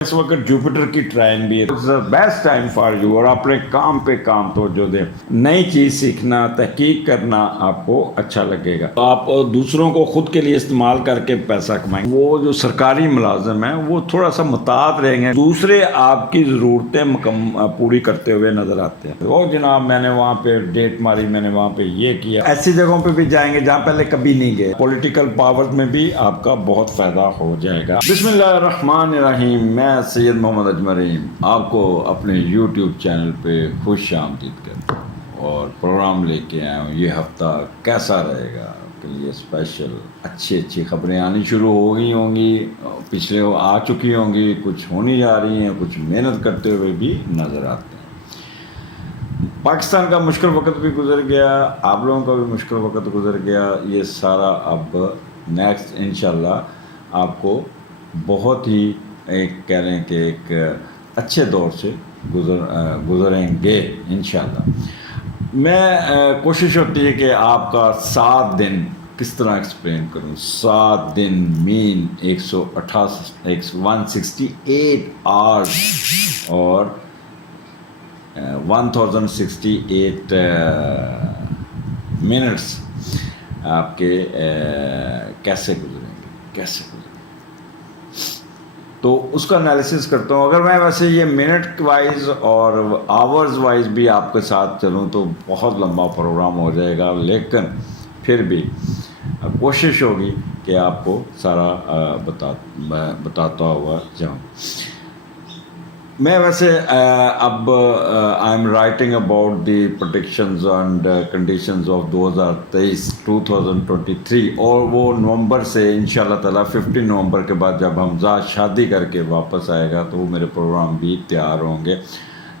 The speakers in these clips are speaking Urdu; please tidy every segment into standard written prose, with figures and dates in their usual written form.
اس وقت جوپیٹر کی ٹرائن بھی ہے بیسٹ ٹائم فار یو، اور اپنے کام پہ کام توجہ دیں. نئی چیز سیکھنا، تحقیق کرنا آپ کو اچھا لگے گا. آپ دوسروں کو خود کے لیے استعمال کر کے پیسہ کمائیں. وہ جو سرکاری ملازم ہیں وہ تھوڑا سا محتاط رہیں گے، دوسرے آپ کی ضرورتیں پوری کرتے ہوئے نظر آتے ہیں. وہ جناب میں نے وہاں پہ ڈیٹ ماری، میں نے وہاں پہ یہ کیا. ایسی جگہوں پہ بھی جائیں گے جہاں پہلے کبھی نہیں گئے. پولیٹیکل پاور میں بھی آپ کا بہت فائدہ ہو جائے گا. بسم اللہ الرحمن الرحیم. میں سید محمد اجمرین آپ کو اپنے یوٹیوب چینل پہ خوش آمدید کرتا ہوں اور پروگرام لے کے آیا ہوں. یہ ہفتہ کیسا رہے گا آپ کے لیے اسپیشل. اچھی خبریں آنی شروع ہو گئی ہوں گی، پچھلے آ چکی ہوں گی، کچھ ہونی جا رہی ہیں، کچھ محنت کرتے ہوئے بھی نظر آتے ہیں. پاکستان کا مشکل وقت بھی گزر گیا، آپ لوگوں کا بھی مشکل وقت گزر گیا. یہ سارا اب نیکسٹ انشاءاللہ آپ کو بہت ہی ایک کہہ رہے ہیں کہ ایک اچھے دور سے گزریں گے انشاءاللہ. میں کوشش ہوتی ہے کہ آپ کا 7 دن کس طرح ایکسپلین کروں. 7 دن مین 168 آورز اور 1068 منٹس آپ کے کیسے گزریں گے. تو اس کا انالیسس کرتا ہوں. اگر میں ویسے یہ منٹ وائز اور آورز وائز بھی آپ کے ساتھ چلوں تو بہت لمبا پروگرام ہو جائے گا، لیکن پھر بھی کوشش ہوگی کہ آپ کو سارا بتاتا ہوا جاؤں. میں ویسے اب I am writing about the productions and conditions of 2023 اور وہ نومبر سے انشاءاللہ تعالیٰ 15 نومبر کے بعد جب حمزہ شادی کر کے واپس آئے گا تو وہ میرے پروگرام بھی تیار ہوں گے.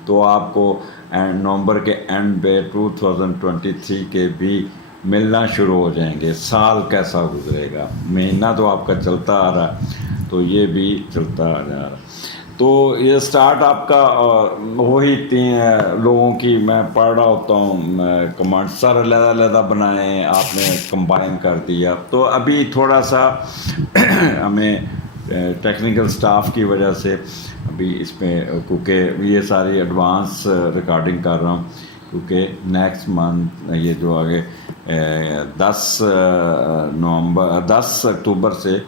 تو آپ کو نومبر کے اینڈ پہ 2023 کے بھی ملنا شروع ہو جائیں گے. سال کیسا گزرے گا، مہینہ تو آپ کا چلتا آ رہا ہے تو یہ بھی چلتا آ جا رہا. تو یہ سٹارٹ آپ کا وہی 3 لوگوں کی میں پڑھ رہا ہوتا ہوں کمانڈ، سر علیحدہ بنائیں، آپ نے کمبائن کر دیا. تو ابھی تھوڑا سا ہمیں ٹیکنیکل سٹاف کی وجہ سے ابھی اس میں، کیونکہ یہ ساری ایڈوانس ریکارڈنگ کر رہا ہوں کیونکہ نیکسٹ منتھ یہ جو آگے 10 اکتوبر سے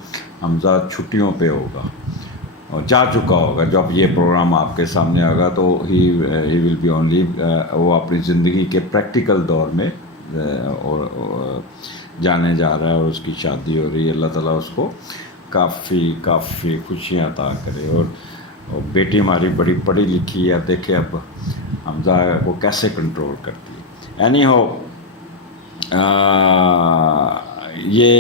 حمزہ چھٹیوں پہ ہوگا اور جا چکا ہوگا. جب یہ پروگرام آپ کے سامنے آگا تو ہی ول بی آن لیو. وہ اپنی زندگی کے پریکٹیکل دور میں اور جانے جا رہا ہے اور اس کی شادی ہو رہی ہے. اللہ تعالیٰ اس کو کافی خوشیاں عطا کرے. اور بیٹی ہماری بڑی پڑھی لکھی ہے، دیکھے اب حمزہ کو کیسے کنٹرول کرتی ہے. اینی ہو، یہ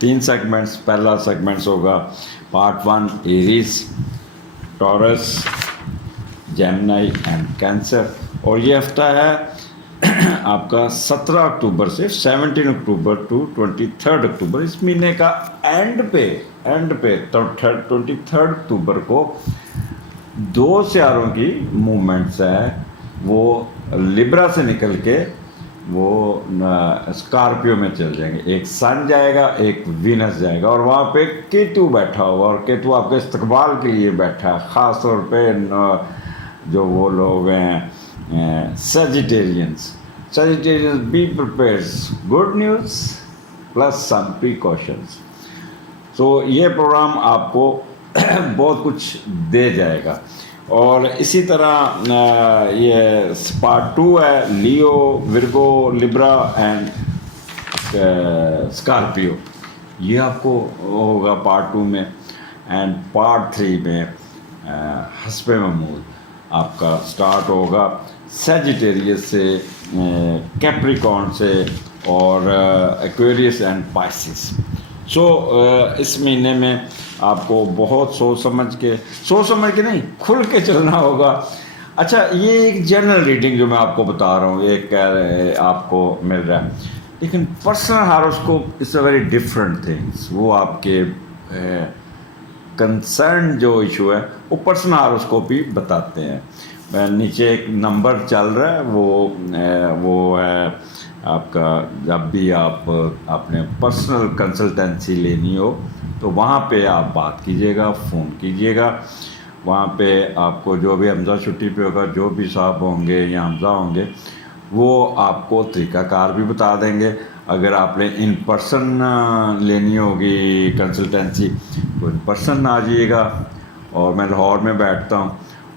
3 سیگمنٹس. پہلا سیگمنٹس ہوگا part 1 Aries, Taurus, Gemini and Cancer. اور یہ ہفتہ ہے آپ کا 17 اکتوبر سے 17 اکتوبر ٹو 23 اکتوبر. اس مہینے کا اینڈ پہ 23 اکتوبر کو 2 سیاروں کی موومنٹس ہیں. وہ لبرا سے نکل کے وہ اسکارپیو میں چل جائیں گے. ایک سن جائے گا، ایک وینس جائے گا، اور وہاں پہ کیتو بیٹھا ہوا، اور کیتو آپ کے استقبال کے لیے بیٹھا ہے. خاص طور پہ جو وہ لوگ ہیں Sagittarians, be prepared, good news plus some precautions. تو یہ پروگرام آپ کو بہت کچھ دے جائے گا. اور اسی طرح یہ پارٹ 2 ہے لیو، ورگو، لبرا اینڈ اسکارپیو. یہ آپ کو ہوگا پارٹ 2 میں. اینڈ پارٹ 3 میں حسب معمول آپ کا سٹارٹ ہوگا سیجیٹیریس سے، کیپریکارن سے اور ایکویریس اینڈ پائسس. سو اس مہینے میں آپ کو بہت سوچ سمجھ کے نہیں، کھل کے چلنا ہوگا. اچھا، یہ ایک جنرل ریڈنگ جو میں آپ کو بتا رہا ہوں، یہ کہہ رہے آپ کو مل رہا ہے، لیکن personal horoscope is a very different things. وہ آپ کے کنسرن جو ایشو ہے وہ پرسنل ہاروسکوپ ہی بتاتے ہیں. نیچے ایک نمبر چل رہا ہے، وہ ہے آپ کا، جب بھی آپ نے پرسنل کنسلٹنسی لینی ہو تو وہاں پہ آپ بات کیجیے گا، فون کیجیے گا. وہاں پہ آپ کو جو بھی حمزہ چھٹی پہ ہوگا، جو بھی صاحب ہوں گے یا حمزہ ہوں گے، وہ آپ کو طریقہ کار بھی بتا دیں گے. اگر آپ نے ان پرسن لینی ہوگی کنسلٹنسی تو ان پرسن آ جائیے گا، اور میں لاہور میں بیٹھتا ہوں.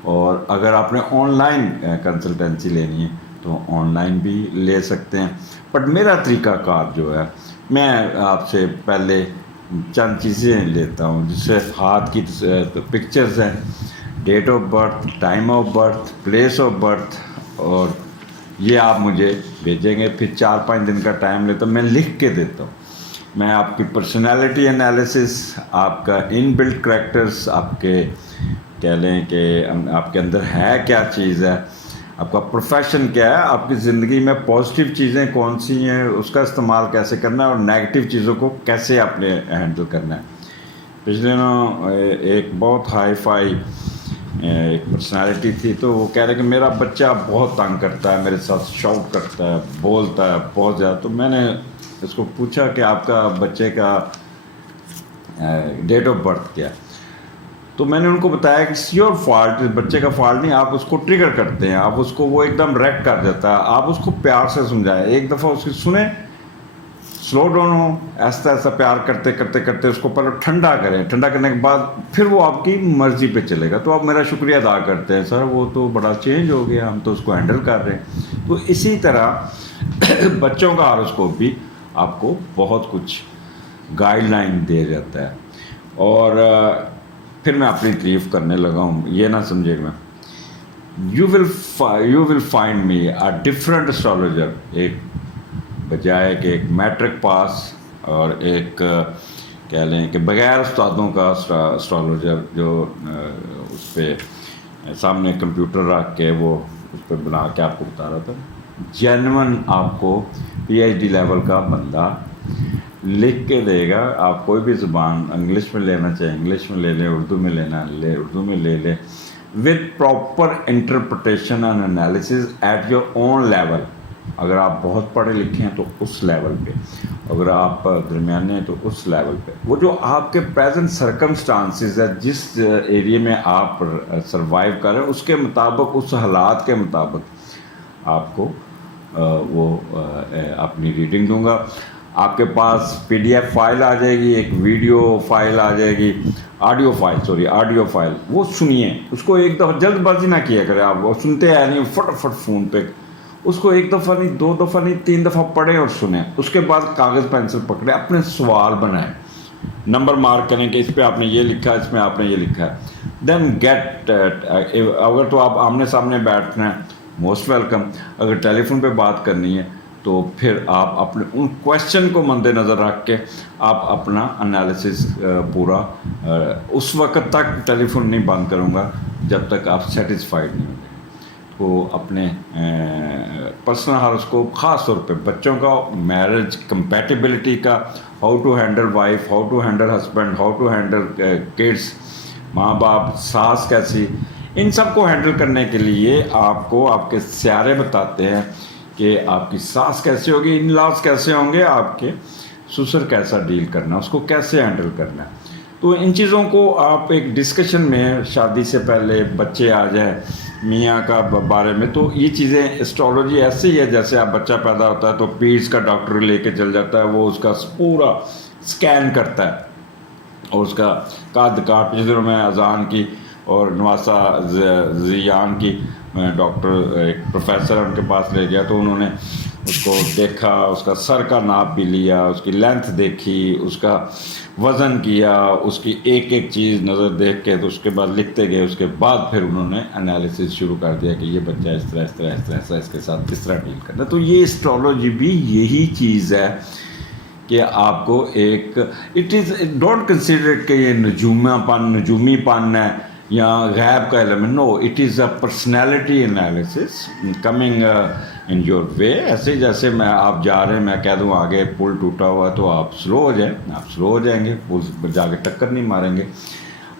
اور اگر آپ نے آن لائن کنسلٹنسی لینی ہے تو آن لائن بھی لے سکتے ہیں. بٹ میرا طریقہ کار جو ہے، میں آپ سے پہلے چند چیزیں لیتا ہوں، جس سے ہاتھ کی پکچرز ہیں، date of birth, time of birth, place of birth, اور یہ آپ مجھے بھیجیں گے. پھر 4-5 دن کا ٹائم لیتا ہوں، میں لکھ کے دیتا ہوں. میں آپ کی پرسنالٹی انالیسس، آپ کا ان بلٹ کریکٹرز، آپ کے کہہ لیں کہ آپ کے اندر ہے کیا چیز ہے، آپ کا پروفیشن کیا ہے، آپ کی زندگی میں پازیٹیو چیزیں کون سی ہیں، اس کا استعمال کیسے کرنا ہے، اور نیگیٹو چیزوں کو کیسے آپ نے ہینڈل کرنا ہے. پچھلے دنوں ایک بہت ہائی فائی ایک پرسنالٹی تھی، تو وہ کہہ رہے کہ میرا بچہ بہت تنگ کرتا ہے، میرے ساتھ شاؤٹ کرتا ہے، بولتا ہے بہت زیادہ. تو میں نے اس کو پوچھا کہ آپ کا بچے کا ڈیٹ آف برتھ کیا. تو میں نے ان کو بتایا کہ اٹس یور فالٹ، بچے کا فالٹ نہیں، آپ اس کو ٹریگر کرتے ہیں، آپ اس کو، وہ ایک دم ریک کر دیتا ہے، آپ اس کو پیار سے سمجھائیں، ایک دفعہ اس کی سنیں، سلو ڈاؤن ہو، ایسا ایسا پیار کرتے کرتے کرتے اس کو پہلے ٹھنڈا کریں. ٹھنڈا کرنے کے بعد پھر وہ آپ کی مرضی پہ چلے گا. تو آپ میرا شکریہ ادا کرتے ہیں، سر وہ تو بڑا چینج ہو گیا، ہم تو اس کو ہینڈل کر رہے ہیں. تو اسی طرح بچوں کا ہاروسکوپ بھی آپ کو بہت کچھ گائیڈ لائن دے جاتا ہے. اور پھر میں اپنی تعریف کرنے لگا ہوں، یہ نہ سمجھے میں you will find me a different astrologer, ایک بجائے کہ ایک میٹرک پاس اور ایک کہہ لیں کہ بغیر استادوں کا اسٹرالوجر، جو اس پہ سامنے کمپیوٹر رکھ کے وہ اس پہ بنا کے آپ کو بتا رہا تھا. جینون آپ کو پی ایچ ڈی لیول کا بندہ لکھ کے دے گا. آپ کوئی بھی زبان انگلش میں لینا چاہے انگلش میں لے لیں، اردو میں لینا لے اردو میں لے لیں، with proper interpretation and analysis at your own level. اگر آپ بہت پڑھے لکھے ہیں تو اس لیول پہ، اگر آپ درمیانے ہیں تو اس لیول پہ. وہ جو آپ کے پریزنٹ سرکمسٹانسز ہے، جس ایریے میں آپ سروائیو کر رہے ہیں، اس کے مطابق، اس حالات کے مطابق آپ کو وہ اپنی ریڈنگ دوں گا. آپ کے پاس پی ڈی ایف فائل آ جائے گی، ایک ویڈیو فائل آ جائے گی، آڈیو فائل. وہ سنیے، اس کو ایک دفعہ جلد بازی نہ کیا کرے. آپ وہ سنتے ہیں نہیں فٹافٹ فون پہ، اس کو ایک دفعہ نہیں، 2 دفعہ نہیں، 3 دفعہ پڑھیں اور سنیں. اس کے بعد کاغذ پینسل پکڑیں، اپنے سوال بنائیں، نمبر مارک کریں کہ اس پہ آپ نے یہ لکھا ہے، اس میں آپ نے یہ لکھا ہے. دین گیٹ، اگر تو آپ آمنے سامنے بیٹھنا ہے، موسٹ ویلکم. اگر ٹیلی فون پہ بات کرنی ہے تو پھر آپ اپنے ان کویشچن کو مد نظر رکھ کے آپ اپنا انالیسس پورا، اس وقت تک ٹیلی فون نہیں بند کروں گا جب تک آپ سیٹسفائیڈ نہیں ہوں گے. تو اپنے پرسنل ہاروسکوپ، خاص طور پہ بچوں کا، میرج کمپیٹیبلٹی کا، how to handle wife, how to handle husband, how to handle kids, ماں باپ، ساس کیسی، ان سب کو ہینڈل کرنے کے لیے آپ کو آپ کے سیارے بتاتے ہیں کہ آپ کی ساس کیسے ہوگی، ان لاز کیسے ہوں گے، آپ کے سسر کیسا ڈیل کرنا، اس کو کیسے ہینڈل کرنا ہے. تو ان چیزوں کو آپ ایک ڈسکشن میں، شادی سے پہلے بچے آ جائیں میاں کا بارے میں، تو یہ چیزیں اسٹرالوجی ایسے ہی ہے جیسے آپ بچہ پیدا ہوتا ہے تو پیٹس کا ڈاکٹر لے کے چل جاتا ہے، وہ اس کا پورا اسکین کرتا ہے اور اس کا قد کاٹ. پچھلے دنوں میں اذان کی اور نواسا زیان کی ڈاکٹر، ایک پروفیسر ان کے پاس لے گیا، تو انہوں نے اس کو دیکھا، اس کا سر کا ناپ بھی لیا، اس کی لینتھ دیکھی، اس کا وزن کیا، اس کی ایک ایک چیز نظر دیکھ کے، تو اس کے بعد لکھتے گئے. اس کے بعد پھر انہوں نے انالیسس شروع کر دیا کہ یہ بچہ اس طرح اس طرح اس طرح اس کے ساتھ کس طرح ڈیل کرنا. تو یہ اسٹرالوجی بھی یہی چیز ہے کہ آپ کو ایک، اٹ از، ڈونٹ کنسیڈر کہ یہ نجومی پن ہے یا غیب کا علم ہے. No, it is a personality analysis coming in your way. ایسے جیسے میں آپ جا رہے ہیں، میں کہہ دوں آگے پل ٹوٹا ہوا ہے تو آپ سلو ہو جائیں، آپ سلو ہو جائیں گے، پل جا کے ٹکر نہیں ماریں گے.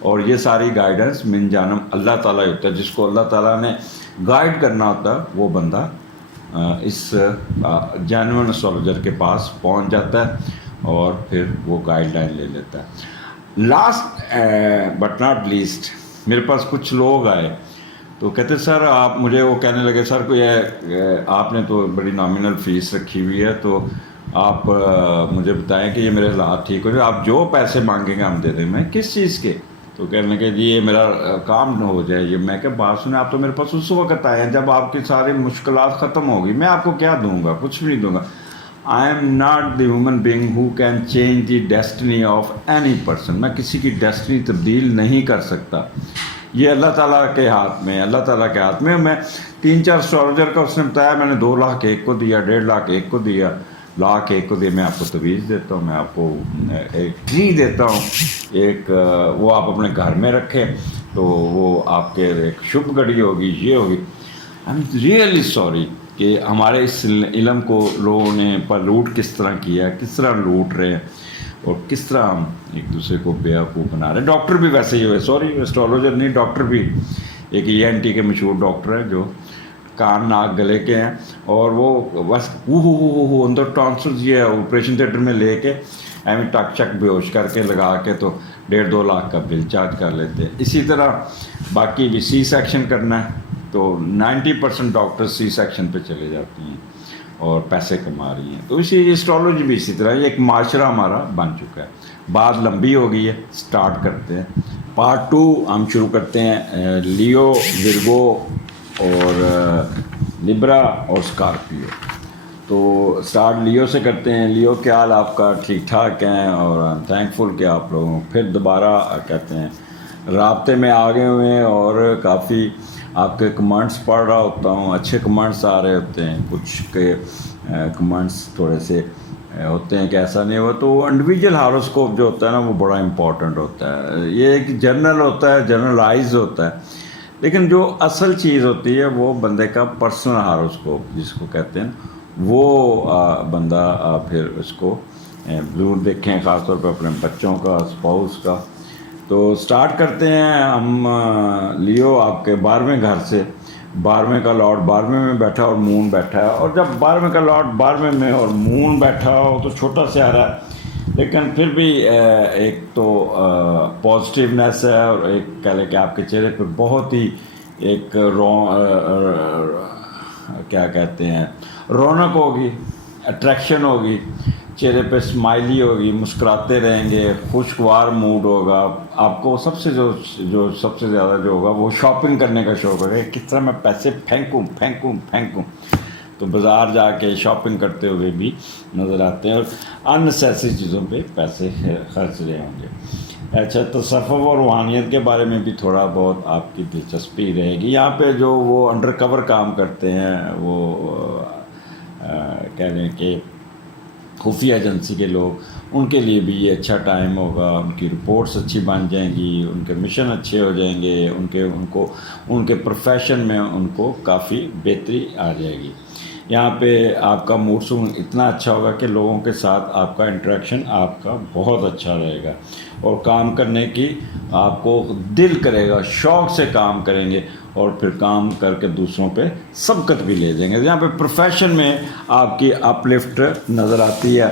اور یہ ساری گائیڈنس من جانب اللہ تعالیٰ ہوتا ہے. جس کو اللہ تعالیٰ نے گائیڈ کرنا ہوتا ہے وہ بندہ اس جینوئن اسٹرالوجر کے پاس پہنچ جاتا ہے اور پھر وہ گائیڈ لائن لے لیتا ہے. لاسٹ بٹ ناٹ لیسٹ میرے پاس کچھ لوگ آئے تو کہتے سر آپ مجھے وہ کہنے لگے سر کوئی آپ نے تو بڑی نامنل فیس رکھی ہوئی ہے تو آپ مجھے بتائیں کہ یہ میرے حالات ٹھیک ہو جائے, آپ جو پیسے مانگیں گے ہم دے دیں. میں کس چیز کے؟ تو کہنے لگے جی یہ میرا کام نہ ہو جائے. یہ میں کہ بات سنیں, آپ تو میرے پاس اس وقت آئے ہیں جب آپ کی ساری مشکلات ختم ہوگی. میں آپ کو کیا دوں گا؟ کچھ بھی نہیں دوں گا. I am not the human being who can change the destiny of any person. میں کسی کی ڈیسٹنی تبدیل نہیں کر سکتا. یہ اللہ تعالیٰ کے ہاتھ میں, اللہ تعالیٰ کے ہاتھ میں. میں 3-4 اسٹرالوجر کا اس نے بتایا, میں نے 2 لاکھ ایک کو دیا, 1.5 لاکھ ایک کو دیا, لاکھ ایک کو دیا. میں آپ کو تویز دیتا ہوں, میں آپ کو ایک ٹری دیتا ہوں, ایک وہ آپ اپنے گھر میں رکھیں تو وہ آپ کے ایک شبھ گھڑی ہوگی, یہ ہوگی. آئی ایم ریئلی سوری کہ ہمارے اس علم کو لوگوں نے پر لوٹ کس طرح کیا ہے, کس طرح لوٹ رہے ہیں اور کس طرح ہم ایک دوسرے کو بیوقوف بنا رہے ہیں. ڈاکٹر بھی ویسے ہی ہوئے, سوری اسٹرالوجر نہیں, ڈاکٹر بھی. ایک ENT کے مشہور ڈاکٹر ہیں جو کان ناک گلے کے ہیں اور وہ بس اندر ٹانسلز یہ آپریشن تھیٹر میں لے کے ایویں ٹک چک بیہوش کر کے لگا کے تو 1.5-2 لاکھ کا بل چارج کر لیتے ہیں. اسی طرح باقی بھی سی سیکشن کرنا ہے تو 90% ڈاکٹر سی سیکشن پہ چلے جاتی ہیں اور پیسے کما رہی ہیں. تو اسی اسٹرالوجی بھی اسی طرح ایک معاشرہ ہمارا بن چکا ہے. بات لمبی ہو گئی ہے, سٹارٹ کرتے ہیں. پارٹ 2 ہم شروع کرتے ہیں لیو, ورگو اور لبرا اور اسکارپیو. تو سٹارٹ لیو سے کرتے ہیں. لیو کیا حال آپ کا؟ ٹھیک ٹھاک ہیں اور تھینک فل کہ آپ لوگوں پھر دوبارہ کہتے ہیں رابطے میں آگے ہوئے ہیں اور کافی آپ کے کمنٹس پڑھ رہا ہوتا ہوں. اچھے کمنٹس آ رہے ہوتے ہیں, کچھ کے کمنٹس تھوڑے سے ہوتے ہیں کہ ایسا نہیں ہوا. تو انڈیویجول ہاروسکوپ جو ہوتا ہے نا وہ بڑا امپورٹنٹ ہوتا ہے. یہ ایک جنرل ہوتا ہے, جنرلائز ہوتا ہے, لیکن جو اصل چیز ہوتی ہے وہ بندے کا پرسنل ہاروسکوپ جس کو کہتے ہیں وہ بندہ پھر اس کو ضرور دیکھیں, خاص طور پہ اپنے بچوں کا, اسپاؤس کا. تو سٹارٹ کرتے ہیں ہم. لیو آپ کے 12ویں گھر سے, 12ویں کا لارڈ 12ویں میں بیٹھا اور مون بیٹھا ہے. اور جب 12ویں کا لارڈ 12ویں میں اور مون بیٹھا ہو تو چھوٹا سے آ رہا ہے, لیکن پھر بھی ایک تو پازیٹیونیس ہے اور ایک کہہ لیں کہ آپ کے چہرے پہ بہت ہی ایک کیا کہتے ہیں رونق ہوگی, اٹریکشن ہوگی, چہرے پہ اسمائلی ہوگی, مسکراتے رہیں گے, خوشگوار موڈ ہوگا. آپ کو سب سے جو سب سے زیادہ جو ہوگا وہ شاپنگ کرنے کا شوق ہوگا. کس طرح میں پیسے پھینکوں. تو بازار جا کے شاپنگ کرتے ہوئے بھی نظر آتے ہیں اور اننیسیسری چیزوں پہ پیسے خرچ رہے ہوں گے. اچھا, تصوف اور روحانیت کے بارے میں بھی تھوڑا بہت آپ کی دلچسپی رہے گی. یہاں پہ جو وہ انڈر کور کام کرتے ہیں وہ کہہ لیں کہ خفیہ ایجنسی کے لوگ, ان کے لیے بھی یہ اچھا ٹائم ہوگا. ان کی رپورٹس اچھی بن جائیں گی, ان کے مشن اچھے ہو جائیں گے, ان کے پروفیشن میں ان کو کافی بہتری آ جائے گی. یہاں پہ آپ کا موڈ سوئنگ اتنا اچھا ہوگا کہ لوگوں کے ساتھ آپ کا انٹریکشن آپ کا بہت اچھا رہے گا اور کام کرنے کی آپ کو دل کرے گا, شوق سے کام کریں گے اور پھر کام کر کے دوسروں پہ سبقت بھی لے جائیں گے. یہاں پہ پروفیشن میں آپ کی اپ لفٹ نظر آتی ہے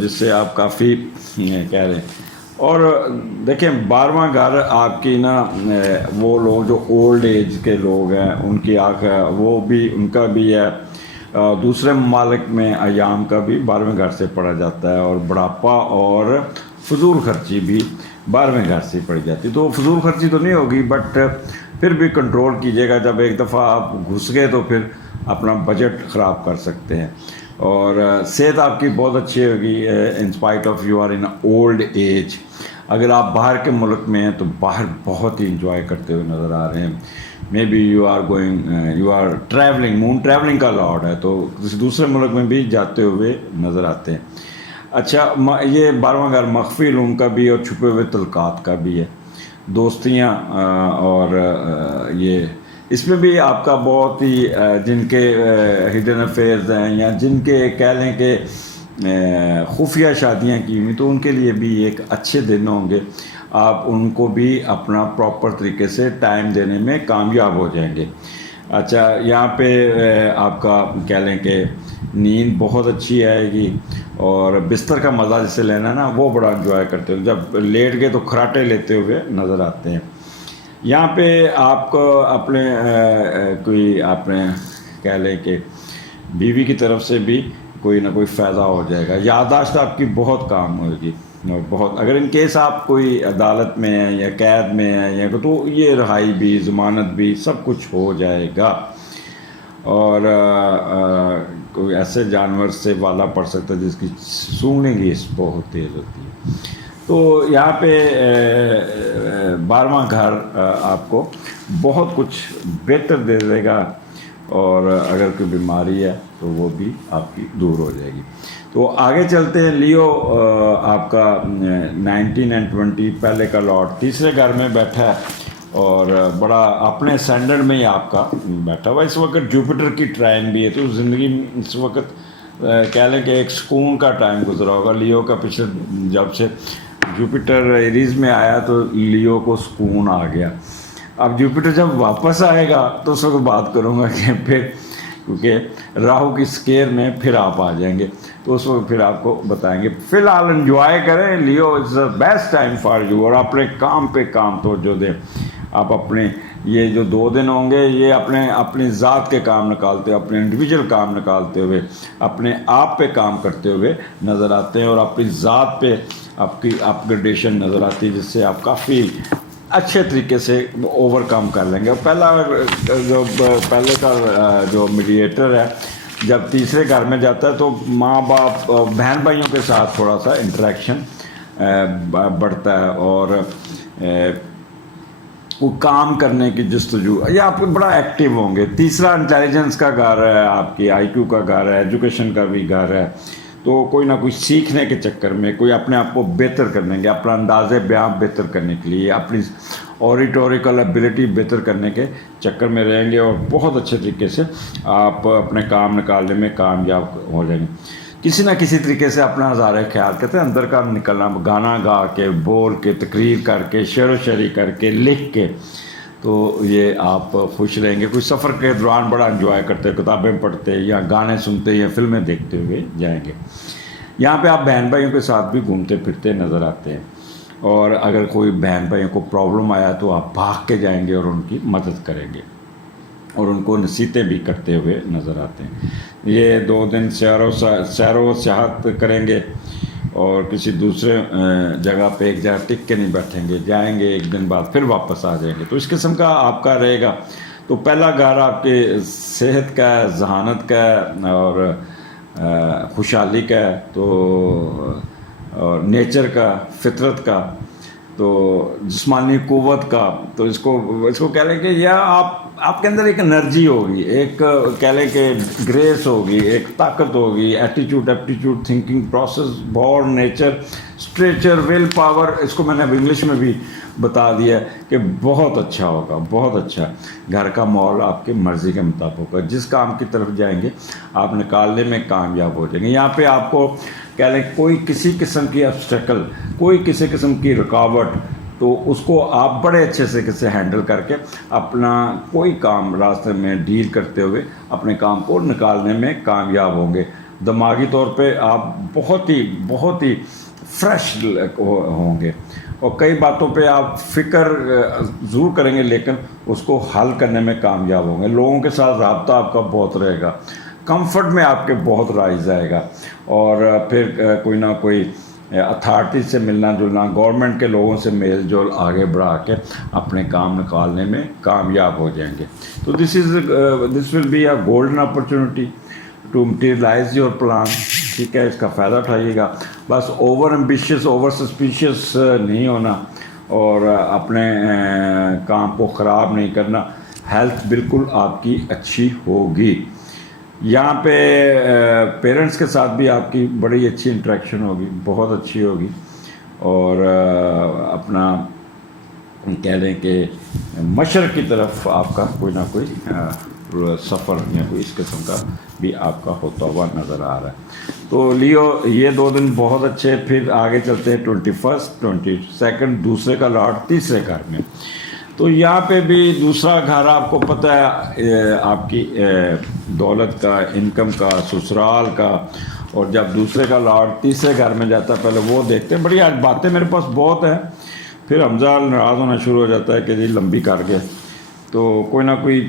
جس سے آپ کافی کہہ رہے ہیں. اور دیکھیں 12واں گھر آپ کی نا وہ لوگ جو اولڈ ایج کے لوگ ہیں ان کی آنکھ ہے, وہ بھی ان کا بھی ہے. دوسرے ممالک میں ایام کا بھی 12ویں گھر سے پڑھا جاتا ہے اور بڑھاپا اور فضول خرچی بھی 12ویں گھر سے پڑھی جاتی ہے. تو فضول خرچی تو نہیں ہوگی بٹ پھر بھی کنٹرول کیجیے گا. جب ایک دفعہ آپ گھس گئے تو پھر اپنا بجٹ خراب کر سکتے ہیں. اور صحت آپ کی بہت اچھی ہوگی in spite of you are in old age. اگر آپ باہر کے ملک میں ہیں تو باہر بہت ہی انجوائے کرتے ہوئے نظر آ رہے ہیں. Maybe you are travelling, moon travelling کا لارڈ ہے تو کسی دوسرے ملک میں بھی جاتے ہوئے نظر آتے ہیں. اچھا, یہ 12واں گھر مخفی علوم کا بھی اور چھپے ہوئے تعلقات کا بھی ہے, دوستیاں اور یہ اس میں بھی آپ کا بہت ہی جن کے ہڈن افیئرز ہیں یا جن کے کہہ لیں کہ خفیہ شادیاں کی ہوئی تو ان کے لیے بھی ایک اچھے دن ہوں گے. آپ ان کو بھی اپنا پراپر طریقے سے ٹائم دینے میں کامیاب ہو جائیں گے. اچھا یہاں پہ آپ کا کہہ لیں کہ نیند بہت اچھی آئے گی, اور بستر کا مزہ جسے لینا نا وہ بڑا انجوائے کرتے ہو, جب لیٹ گئے تو کھراٹے لیتے ہوئے نظر آتے ہیں. یہاں پہ آپ کو اپنے کوئی آپ نے کہہ لیں کہ بیوی کی طرف سے بھی کوئی نہ کوئی فائدہ ہو جائے گا. یادداشت آپ کی بہت کام ہوگی, اور بہت, اگر ان کیس آپ کوئی عدالت میں ہیں یا قید میں ہیں یا تو یہ رہائی بھی, ضمانت بھی, سب کچھ ہو جائے گا. اور کوئی ایسے جانور سے والا پڑ سکتا ہے جس کی سونگنے کی بہت تیز ہوتی ہے. تو یہاں پہ 12واں گھر آپ کو بہت کچھ بہتر دے دے گا, اور اگر کوئی بیماری ہے تو وہ بھی آپ کی دور ہو جائے گی. تو آگے چلتے ہیں. لیو آپ کا 19 اور 20 پہلے کا لاٹ تیسرے گھر میں بیٹھا ہے, اور بڑا اپنے سینڈرڈ میں ہی آپ کا بیٹھا ہوا. اس وقت جوپیٹر کی ٹرائن بھی ہے, تو زندگی اس وقت کہہ لیں کہ ایک سکون کا ٹائم گزرا ہوگا لیو کا. پچھلے جب سے جوپیٹر ایریز میں آیا تو لیو کو سکون آ گیا. اب جوپیٹر جب واپس آئے گا تو اس وقت بات کروں گا کہ پھر, کیونکہ راہو کی سکیئر میں پھر آپ آ جائیں گے, تو اس وقت پھر آپ کو بتائیں گے. فی الحال انجوائے کریں, live as the best time for you, اور اپنے کام پہ کام توجہ دیں. آپ اپنے یہ جو 2 دن ہوں گے یہ اپنی ذات کے کام نکالتے ہوئے, اپنے انڈیویجول کام نکالتے ہوئے, اپنے آپ پہ کام کرتے ہوئے نظر آتے ہیں, اور اپنی ذات پہ آپ کی اپ گریڈیشن نظر آتی ہے, جس سے آپ کافی اچھے طریقے سے اوور کم کر لیں گے. پہلے کا جو میڈیٹر ہے جب تیسرے گھر میں جاتا ہے تو ماں باپ بہن بھائیوں کے ساتھ تھوڑا سا انٹریکشن بڑھتا ہے, اور وہ کام کرنے کی جستجو, یا آپ بڑا ایکٹیو ہوں گے. تیسرا انٹیلیجنس کا گھر ہے, آپ کی آئی کیو کا گھر ہے, ایجوکیشن کا بھی گھر ہے. تو کوئی نہ کوئی سیکھنے کے چکر میں, کوئی اپنے آپ کو بہتر کرنے کے, اپنا انداز بیان بہتر کرنے کے لیے, اپنی اوریٹوریکل ایبلٹی بہتر کرنے کے چکر میں رہیں گے, اور بہت اچھے طریقے سے آپ اپنے کام نکالنے میں کامیاب ہو جائیں گے. کسی نہ کسی طریقے سے اپنا ہزارہ خیال کرتے ہیں اندر کا نکلنا, گانا گا کے, بول کے, تقریر کر کے, شعر و شاعری کر کے, لکھ کے, تو یہ آپ خوش رہیں گے. کوئی سفر کے دوران بڑا انجوائے کرتے, کتابیں پڑھتے یا گانے سنتے یا فلمیں دیکھتے ہوئے جائیں گے. یہاں پہ آپ بہن بھائیوں کے ساتھ بھی گھومتے پھرتے نظر آتے ہیں, اور اگر کوئی بہن بھائیوں کو پرابلم آیا تو آپ بھاگ کے جائیں گے اور ان کی مدد کریں گے, اور ان کو نصیحتیں بھی کرتے ہوئے نظر آتے ہیں. یہ 2 دن سیر و سیاحت کریں گے, اور کسی دوسرے جگہ پہ ایک جگہ ٹک کے نہیں بیٹھیں گے, جائیں گے 1 دن بعد پھر واپس آ جائیں گے. تو اس قسم کا آپ کا رہے گا. تو پہلا گھر آپ کے صحت کا ہے, ذہانت کا ہے, اور خوشحالی کا ہے, تو نیچر کا, فطرت کا, تو جسمانی قوت کا. تو اس کو کہہ لیں کہ یا آپ کے اندر ایک انرجی ہوگی, ایک کہہ لیں کہ گریس ہوگی, ایک طاقت ہوگی, aptitude, thinking process, born nature, structure, will power. اس کو میں نے اب انگلش میں بھی بتا دیا ہے کہ بہت اچھا ہوگا, بہت اچھا. گھر کا ماحول آپ کی مرضی کے مطابق ہوگا. جس کام کی طرف جائیں گے آپ نکالنے میں کامیاب ہو جائیں گے. یہاں پہ آپ کو کہہ لیں کوئی کسی قسم کی آبسٹیکل, کوئی کسی قسم کی رکاوٹ, تو اس کو آپ بڑے اچھے سے کیسے ہینڈل کر کے اپنا کوئی کام راستے میں ڈیل کرتے ہوئے اپنے کام کو نکالنے میں کامیاب ہوں گے. دماغی طور پہ آپ بہت ہی فریش ہوں گے, اور کئی باتوں پہ آپ فکر ضرور کریں گے لیکن اس کو حل کرنے میں کامیاب ہوں گے. لوگوں کے ساتھ رابطہ آپ کا بہت رہے گا, کمفرٹ میں آپ کے بہت رائز آئے گا, اور پھر کوئی نہ کوئی اتھارٹی سے ملنا جلنا, گورنمنٹ کے لوگوں سے میل جول آگے بڑھا کے اپنے کام نکالنے میں کامیاب ہو جائیں گے. تو this will be a golden opportunity to materialise your plan. ٹھیک ہے, اس کا فائدہ اٹھائیے گا. بس اوور ایمبیشیس, اوور سسپیشیس نہیں ہونا, اور اپنے کام کو خراب نہیں کرنا. ہیلتھ بالکل آپ کی اچھی ہوگی. یہاں پہ پیرنٹس کے ساتھ بھی آپ کی بڑی اچھی انٹریکشن ہوگی, بہت اچھی ہوگی, اور اپنا کہہ لیں کہ مشرق کی طرف آپ کا کوئی نہ کوئی سفر یا کوئی اس قسم کا بھی آپ کا ہوتا ہوا نظر آ رہا ہے. تو لیو یہ 2 دن بہت اچھے. پھر آگے چلتے ہیں 21 22 دوسرے کا لاٹ تیسرے گھر میں. تو یہاں پہ بھی دوسرا گھر آپ کو پتہ ہے آپ کی دولت کا، انکم کا، سسرال کا. اور جب دوسرے کا لاٹ تیسرے گھر میں جاتا ہے پہلے وہ دیکھتے ہیں. بڑی آج باتیں میرے پاس بہت ہیں. پھر حمزہ ناراض ہونا شروع ہو جاتا ہے کہ جی لمبی کر گئے. تو کوئی نہ کوئی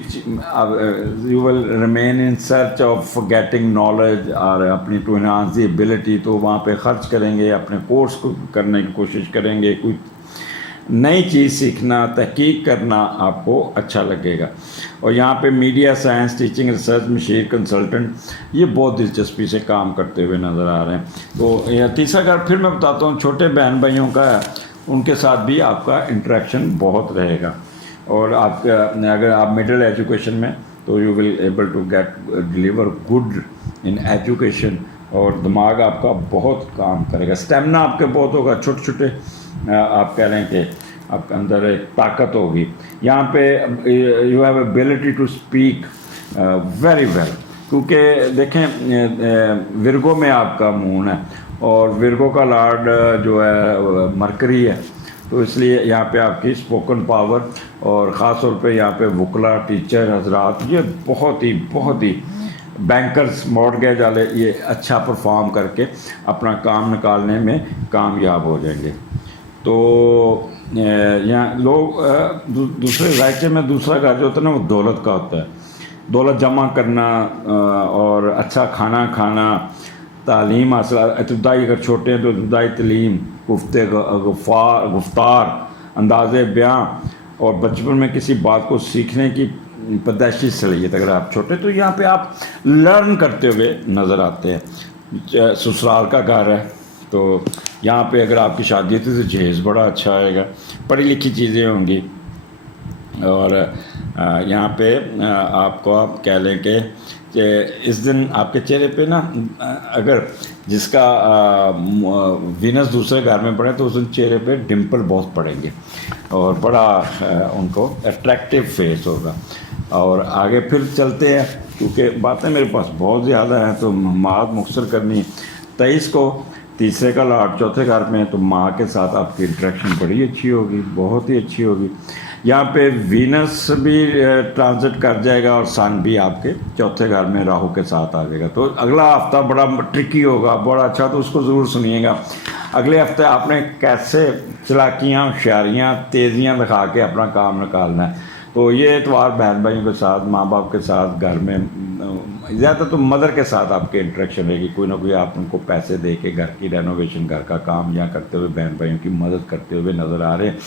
you will remain in search of getting knowledge اور اپنی ٹو انہانس دی ایبلٹی. تو وہاں پہ خرچ کریں گے، اپنے کورس کو کرنے کی کوشش کریں گے. کوئی نئی چیز سیکھنا، تحقیق کرنا آپ کو اچھا لگے گا. اور یہاں پہ میڈیا سائنس، ٹیچنگ، ریسرچ، مشیر، کنسلٹنٹ یہ بہت دلچسپی سے کام کرتے ہوئے نظر آ رہے ہیں. تو تیسرا گھر پھر میں بتاتا ہوں چھوٹے بہن بھائیوں کا ہے، ان کے ساتھ بھی آپ کا انٹریکشن بہت رہے گا. اور آپ کا اگر آپ مڈل ایجوکیشن میں تو you will able to get deliver good in education. اور دماغ آپ کا بہت کام کرے گا، اسٹیمنا آپ کے بہت ہوگا. چھوٹے چھوٹے آپ کہہ لیں کہ آپ کے اندر ایک طاقت ہوگی. یہاں پہ you have ability to speak very well. کیونکہ دیکھیں ورگو میں آپ کا مون ہے اور ورگو کا لارڈ جو ہے مرکری ہے. تو اس لیے یہاں پہ آپ کی اسپوکن پاور اور خاص طور پہ یہاں پہ وکلا، ٹیچر حضرات یہ بہت ہی بینکرز، مارٹگیج والے یہ اچھا پرفارم کر کے اپنا کام نکالنے میں کامیاب ہو جائیں گے. تو یہاں لوگ دوسرے ذائقے میں دوسرا گھر جو ہوتا ہے نا وہ دولت کا ہوتا ہے. دولت جمع کرنا اور اچھا کھانا کھانا، تعلیم حاصل، ابتدائی اگر چھوٹے ہیں تو ابتدائی تعلیم، گفتار، انداز بیاں، اور بچپن میں کسی بات کو سیکھنے کی پیدائشی صلاحیت. اگر آپ چھوٹے تو یہاں پہ آپ لرن کرتے ہوئے نظر آتے ہیں. سسرال کا گھر ہے تو یہاں پہ اگر آپ کی شادی ہوتی ہے تو جہیز بڑا اچھا آئے گا، پڑھی لکھی چیزیں ہوں گی. اور یہاں پہ آپ کو آپ کہہ لیں کہ اس دن آپ کے چہرے پہ نا اگر جس کا وینس دوسرے گھر میں پڑے تو اس دن چہرے پہ ڈمپل بہت پڑیں گے اور بڑا ان کو اٹریکٹیو فیس ہوگا. اور آگے پھر چلتے ہیں کیونکہ باتیں میرے پاس بہت زیادہ ہیں تو بات مختصر کرنی ہے. 23 کو تیسرے کا لاٹ چوتھے گھر میں تو ماں کے ساتھ آپ کی انٹریکشن بڑی اچھی ہوگی، بہت ہی اچھی ہوگی. یہاں پہ وینس بھی ٹرانزٹ کر جائے گا اور سن بھی آپ کے چوتھے گھر میں راہو کے ساتھ آ جائے گا. تو اگلا ہفتہ بڑا ٹرکی ہوگا، بڑا اچھا. تو اس کو ضرور سنیے گا. اگلے ہفتے آپ نے کیسے چلاکیاں، ہوشیاریاں، تیزیاں دکھا کے اپنا کام نکالنا ہے. تو یہ اتوار بہن بھائیوں کے ساتھ، ماں باپ کے ساتھ، گھر میں زیادہ تو مدر کے ساتھ آپ کے انٹریکشن رہے گی. کوئی نہ کوئی آپ ان کو پیسے دے کے گھر کی رینوویشن، گھر کا کام یہاں کرتے ہوئے بہن بھائیوں کی مدد کرتے ہوئے نظر آ رہے ہیں.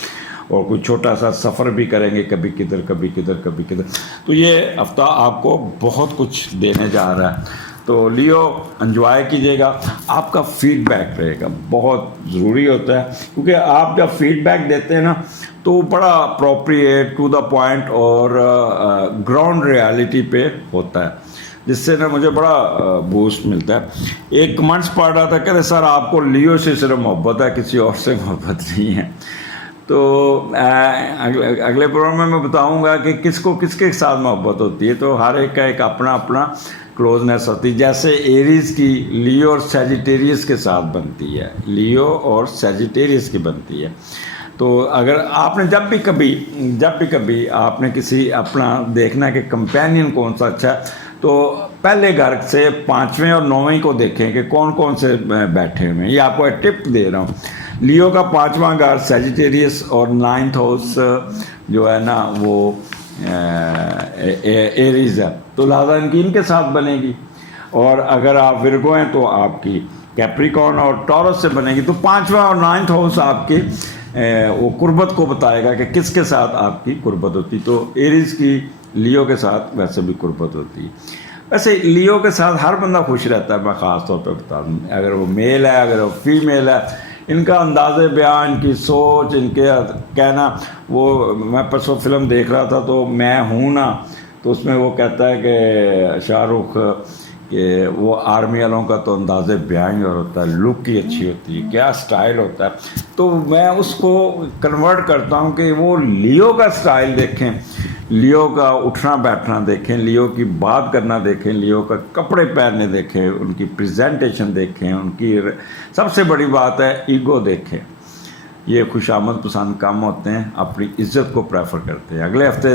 اور کوئی چھوٹا سا سفر بھی کریں گے، کبھی کدھر کبھی کدھر کبھی کدھر. تو یہ ہفتہ آپ کو بہت کچھ دینے جا رہا ہے. تو لیو انجوائے کیجیے گا. آپ کا فیڈ بیک رہے گا، بہت ضروری ہوتا ہے. کیونکہ آپ جب فیڈ بیک دیتے ہیں نا تو بڑا اپروپریٹ، ٹو دا پوائنٹ اور گراؤنڈ ریالٹی پہ ہوتا ہے، جس سے نا مجھے بڑا بوسٹ ملتا ہے. ایک کمنٹس پڑھ رہا تھا، کہتے سر آپ کو لیو سے صرف محبت ہے، کسی اور سے محبت نہیں ہے. تو اگلے پروگرام میں بتاؤں گا کہ کس کو کس کے ساتھ محبت ہوتی ہے. تو ہر ایک کا ایک اپنا اپنا کلوزنس ہوتی ہے. جیسے ایریز کی لیو اور سیجیٹیریس کے ساتھ بنتی ہے، لیو اور سیجیٹیریس کی بنتی ہے. تو اگر آپ نے جب بھی کبھی آپ نے کسی اپنا دیکھنا کہ کمپینین کون سا اچھا ہے تو پہلے گھر سے 5ویں اور 9ویں کو دیکھیں کہ کون کون سے بیٹھے ہوئے ہیں. یہ آپ کو ایک ٹپ دے رہا ہوں. لیو کا 5واں گھر سیجیٹیریس اور 9th ہاؤس جو ہے نا وہ ایریز ہے. تو لہٰذا ان کے ساتھ بنے گی. اور اگر آپ ورگو ہیں تو آپ کی کیپریکارن اور ٹورس سے بنے گی. تو 5واں اور 9th ہاؤس آپ کی وہ قربت کو بتائے گا کہ کس کے ساتھ آپ کی قربت ہوتی. تو ایریز کی لیو کے ساتھ ویسے بھی قربت ہوتی ہے. ویسے لیو کے ساتھ ہر بندہ خوش رہتا ہے. میں خاص طور پہ بتا دوں، اگر وہ میل ہے اگر وہ فیمیل ہے، ان کا انداز بیان، ان کی سوچ، ان کے کہنا. وہ میں پرسوں فلم دیکھ رہا تھا تو میں ہوں نا، تو اس میں وہ کہتا ہے کہ شاہ رخ کہ وہ آرمی والوں کا تو انداز بیان اور ہوتا ہے، لک ہی اچھی ہوتی ہے، کیا سٹائل ہوتا ہے. تو میں اس کو کنورٹ کرتا ہوں کہ وہ لیو کا سٹائل دیکھیں لیو کا اٹھنا بیٹھنا دیکھیں، لیو کی بات کرنا دیکھیں، لیو کا کپڑے پہننے دیکھیں، ان کی پریزنٹیشن دیکھیں، ان کی سب سے بڑی بات ہے ایگو دیکھیں۔ یہ خوش آمد پسند کم ہوتے ہیں، اپنی عزت کو پریفر کرتے ہیں۔ اگلے ہفتے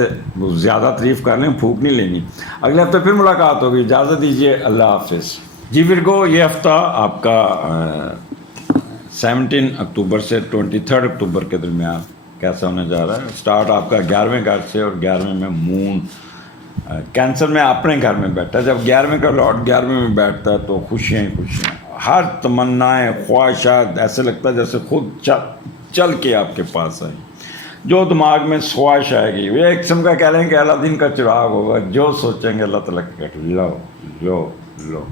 زیادہ تعریف کر لیں، پھونک نہیں لینی۔ اگلے ہفتے پھر ملاقات ہوگی، اجازت دیجیے، اللہ حافظ۔ جی ورگو، یہ ہفتہ آپ کا 17 اکتوبر سے 23 اکتوبر کے درمیان کیسا ہونے جا رہا ہے؟ سٹارٹ آپ کا 11ویں گھر سے، اور 11ویں میں مون کینسر میں اپنے گھر میں بیٹھا ہے۔ جب 11ویں کا لارڈ 11ویں میں بیٹھتا ہے تو خوشیاں ہی خوشیاں، ہر تمنائیں، خواہشات، ایسے لگتا ہے جیسے خود چل کے آپ کے پاس آئی۔ جو دماغ میں خواہش آئے گی، وہ ایک قسم کا کہہ لیں کہ اللہ دین کا چراغ ہوگا، جو سوچیں گے اللہ تعالیٰ کے لو لو لو۔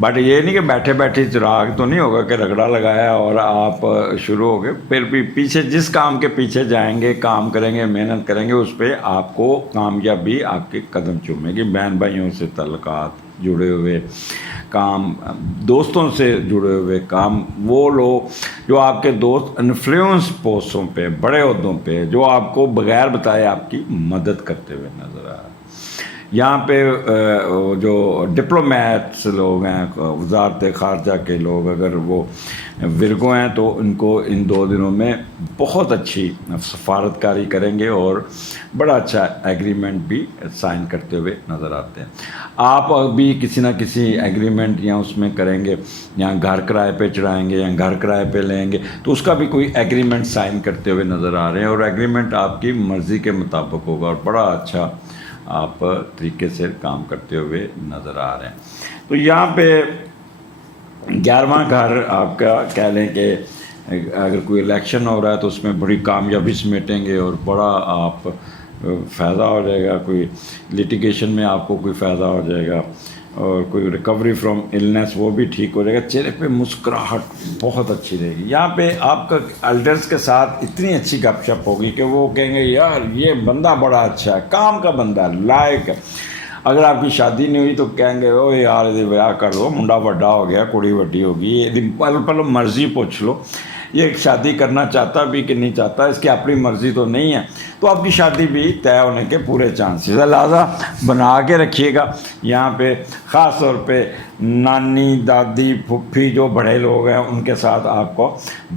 بٹ یہ نہیں کہ بیٹھے بیٹھے چراغ تو نہیں ہوگا کہ رگڑا لگایا اور آپ شروع ہو گئے، پھر بھی پیچھے جس کام کے پیچھے جائیں گے، کام کریں گے، محنت کریں گے، اس پہ آپ کو کامیابی آپ کے قدم چومے گی۔ بہن بھائیوں سے تعلقات جڑے ہوئے کام، دوستوں سے جڑے ہوئے کام، وہ لوگ جو آپ کے دوست انفلوئنس پوسٹوں پہ، بڑے عہدوں پہ، جو آپ کو بغیر بتائے آپ کی مدد کرتے ہوئے نظر آ رہا ہے۔ یہاں پہ جو ڈپلومیٹس لوگ ہیں، وزارت خارجہ کے لوگ، اگر وہ ورگو ہیں تو ان کو ان 2 دنوں میں بہت اچھی سفارتکاری کریں گے اور بڑا اچھا ایگریمنٹ بھی سائن کرتے ہوئے نظر آتے ہیں۔ آپ بھی کسی نہ کسی ایگریمنٹ یا اس میں کریں گے، یا گھر کرائے پہ چڑھائیں گے یا گھر کرائے پہ لیں گے، تو اس کا بھی کوئی ایگریمنٹ سائن کرتے ہوئے نظر آ رہے ہیں، اور ایگریمنٹ آپ کی مرضی کے مطابق ہوگا اور بڑا اچھا آپ طریقے سے کام کرتے ہوئے نظر آ رہے ہیں۔ تو یہاں پہ 11واں گھر آپ کا کہہ لیں کہ اگر کوئی الیکشن ہو رہا ہے تو اس میں بڑی کامیابی سمیٹیں گے اور بڑا آپ فائدہ ہو جائے گا، کوئی لٹیگیشن میں آپ کو کوئی فائدہ ہو جائے گا، اور کوئی ریکوری فرام النس وہ بھی ٹھیک ہو جائے گا، چہرے پہ مسکراہٹ بہت اچھی رہے گی۔ یہاں پہ آپ کا ایلڈرس کے ساتھ اتنی اچھی گپ شپ ہوگی کہ وہ کہیں گے یار یہ بندہ بڑا اچھا ہے، کام کا بندہ ہے، لائق ہے۔ اگر آپ کی شادی نہیں ہوئی تو کہیں گے او یار یہ بیاہ کر دو، منڈا بڑا ہو گیا، کڑی وڈی ہوگی، پہلو مرضی پوچھ لو یہ شادی کرنا چاہتا بھی کہ نہیں چاہتا، اس کی اپنی مرضی تو نہیں ہے، تو آپ کی شادی بھی طے ہونے کے پورے چانسز ہے۔ لہٰذا بنا کے رکھیے گا۔ یہاں پہ خاص طور پہ نانی، دادی، پھپھی جو بڑے لوگ ہیں ان کے ساتھ آپ کو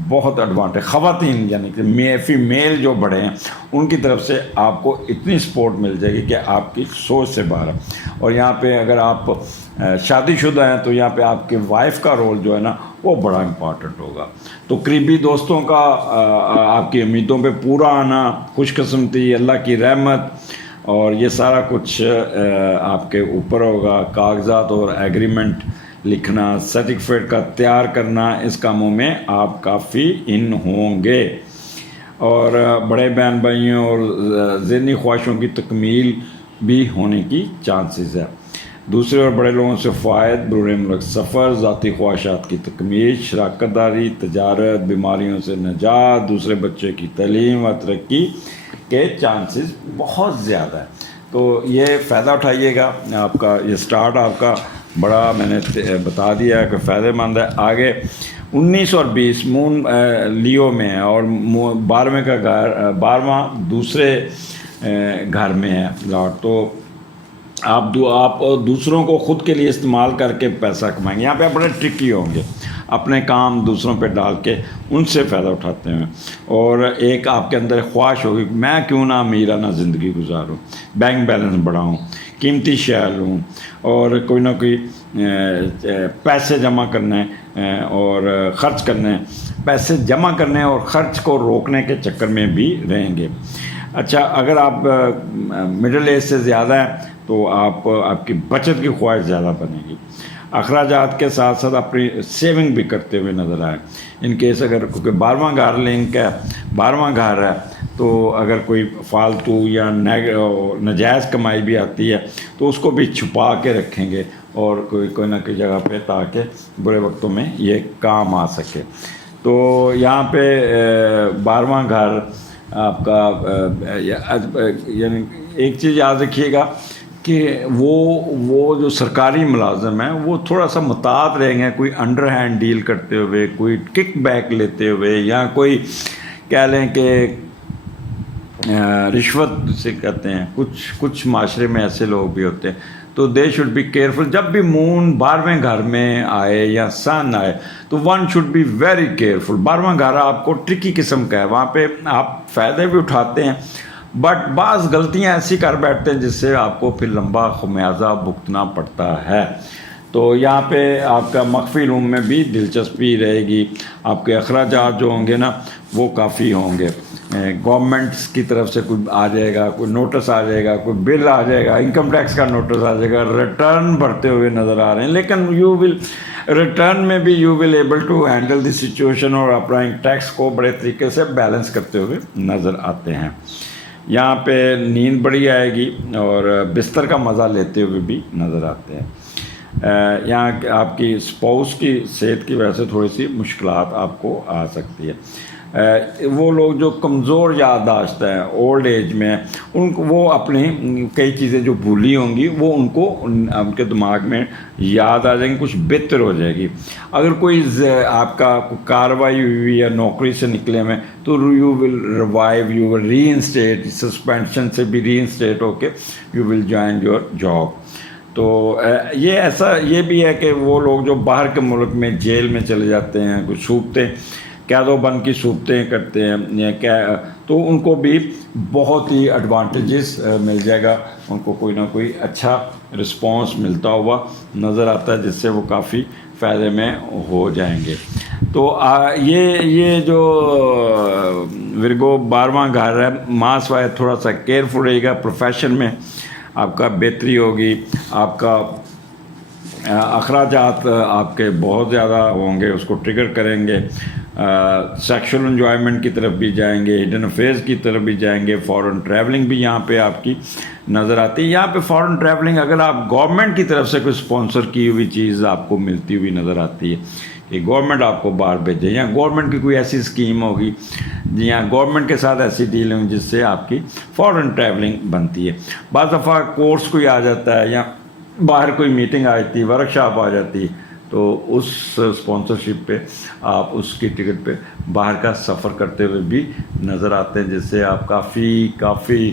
بہت ایڈوانٹیج، خواتین یعنی کہ فیمیل جو بڑے ہیں ان کی طرف سے آپ کو اتنی سپورٹ مل جائے گی کہ آپ کی سوچ سے باہر ہے۔ اور یہاں پہ اگر آپ شادی شدہ ہیں تو یہاں پہ آپ کے وائف کا رول جو ہے نا وہ بڑا امپارٹنٹ ہوگا۔ تو قریبی دوستوں کا آپ کی امیدوں پہ پورا آنا، خوش قسمتی، اللہ کی رحمت، اور یہ سارا کچھ آپ کے اوپر ہوگا۔ کاغذات اور ایگریمنٹ لکھنا، سرٹیفکیٹ کا تیار کرنا، اس کاموں میں آپ کافی ان ہوں گے، اور بڑے بہن بھائیوں اور ذہنی خواہشوں کی تکمیل بھی ہونے کی چانسز ہے۔ دوسرے اور بڑے لوگوں سے فائد، برے ملک سفر، ذاتی خواہشات کی تکمیل، شراکت داری، تجارت، بیماریوں سے نجات، دوسرے بچے کی تعلیم و ترقی کے چانسز بہت زیادہ ہیں۔ تو یہ فائدہ اٹھائیے گا۔ آپ کا یہ سٹارٹ آپ کا بڑا میں نے بتا دیا ہے کہ فائدہ مند ہے۔ آگے 19 اور 20 مون لیو میں ہے، اور 12ویں کا گھر، 12واں دوسرے گھر میں ہے لاٹ، تو آپ دوسروں کو خود کے لیے استعمال کر کے پیسہ کمائیں گے۔ یہاں پہ آپ بڑے ٹرکی ہوں گے، اپنے کام دوسروں پہ ڈال کے ان سے فائدہ اٹھاتے ہیں، اور ایک آپ کے اندر خواہش ہوگی میں کیوں نہ امیرانہ زندگی گزاروں، بینک بیلنس بڑھاؤں، قیمتی شیئر لوں، اور کوئی نہ کوئی پیسے جمع کرنے اور خرچ کرنے، پیسے جمع کرنے اور خرچ کو روکنے کے چکر میں بھی رہیں گے۔ اچھا، اگر آپ مڈل ایج سے زیادہ ہیں تو آپ کی بچت کی خواہش زیادہ بنے گی۔ اخراجات کے ساتھ ساتھ اپنی سیونگ بھی کرتے ہوئے نظر آئے۔ ان کیس اگر کیونکہ 12واں گھر لنک ہے، 12واں گھر ہے، تو اگر کوئی فالتو یا ناجائز کمائی بھی آتی ہے تو اس کو بھی چھپا کے رکھیں گے، اور کوئی نہ کوئی جگہ پہ، تاکہ برے وقتوں میں یہ کام آ سکے۔ تو یہاں پہ 12واں گھر آپ کا یعنی ایک چیز یاد رکھیے گا کہ وہ جو سرکاری ملازم ہیں وہ تھوڑا سا محتاط رہیں گے، کوئی انڈر ہینڈ ڈیل کرتے ہوئے، کوئی کک بیک لیتے ہوئے، یا کوئی کہہ لیں کہ رشوت سے کہتے ہیں، کچھ معاشرے میں ایسے لوگ بھی ہوتے ہیں، تو دے شوڈ بی کیئرفل. جب بھی مون 12ویں گھر میں آئے یا سن آئے تو one should be very careful. 12واں گھر آپ کو ٹرکی قسم کا ہے، وہاں پہ آپ فائدے بھی اٹھاتے ہیں بٹ بعض غلطیاں ایسی کر بیٹھتے ہیں جس سے آپ کو پھر لمبا خمیازہ بھگتنا پڑتا ہے. تو یہاں پہ آپ کا مخفی علوم میں بھی دلچسپی رہے گی. آپ کے اخراجات جو ہوں گے نا وہ کافی ہوں گے. گورنمنٹس کی طرف سے کوئی آ جائے گا، کوئی نوٹس آ جائے گا، کوئی بل آ جائے گا، انکم ٹیکس کا نوٹس آ جائے گا، ریٹرن بھرتے ہوئے نظر آ رہے ہیں. لیکن یو ول ریٹرن میں بھی you will able to handle the situation اور اپنا ٹیکس کو بڑے طریقے سے بیلنس کرتے ہوئے نظر آتے ہیں. یہاں پہ نیند بڑی آئے گی اور بستر کا مزہ لیتے ہوئے بھی نظر آتے ہیں. یہاں آپ کی اسپاؤس کی صحت کی وجہ سے تھوڑی سی مشکلات آپ کو آ سکتی ہے. وہ لوگ جو کمزور یادداشت ہیں اولڈ ایج میں، ان کو وہ اپنی کئی چیزیں جو بھولی ہوں گی وہ ان کو ان کے دماغ میں یاد آ جائیں گی، کچھ بہتر ہو جائے گی. اگر کوئی آپ کا کارروائی ہوئی یا نوکری سے نکلے میں تو you will revive, you will reinstate, suspension سے بھی ری انسٹیٹ ہو کے you will join your job. تو یہ بھی ہے کہ وہ لوگ جو باہر کے ملک میں جیل میں چلے جاتے ہیں، کچھ صوبتیں قید و بند کی صوبتیں کرتے ہیں تو ان کو بھی بہت ہی ایڈوانٹیجز مل جائے گا. ان کو کوئی نہ کوئی اچھا رسپانس ملتا ہوا نظر آتا ہے جس سے وہ کافی فائدے میں ہو جائیں گے. تو یہ جو ورگو 12واں گھر ہے، ماس وائز تھوڑا سا کیئرفل رہے گا. پروفیشن میں آپ کا بہتری ہوگی، آپ کا اخراجات آپ کے بہت زیادہ ہوں گے، اس کو ٹریگر کریں گے. سیکشل انجوائمنٹ کی طرف بھی جائیں گے، ہڈن افیئرز کی طرف بھی جائیں گے. فارن ٹریولنگ بھی یہاں پہ آپ کی نظر آتی ہے. یہاں پہ فارن ٹریولنگ اگر آپ گورنمنٹ کی طرف سے کوئی اسپانسر کی ہوئی چیز آپ کو ملتی ہوئی نظر آتی ہے کہ گورنمنٹ آپ کو باہر بھیجے، یا گورنمنٹ کی کوئی ایسی اسکیم ہوگی جی ہاں گورنمنٹ کے ساتھ ایسی ڈیل ہوگی جس سے آپ کی فارن ٹریولنگ بنتی ہے. بعض دفعہ کورس کوئی آ جاتا ہے یا باہر کوئی میٹنگ آ جاتی ہے، ورک شاپ آ جاتی ہے، تو اس اسپانسرشپ پہ آپ اس کی ٹکٹ پہ باہر کا سفر کرتے ہوئے بھی نظر آتے ہیں جس سے آپ کافی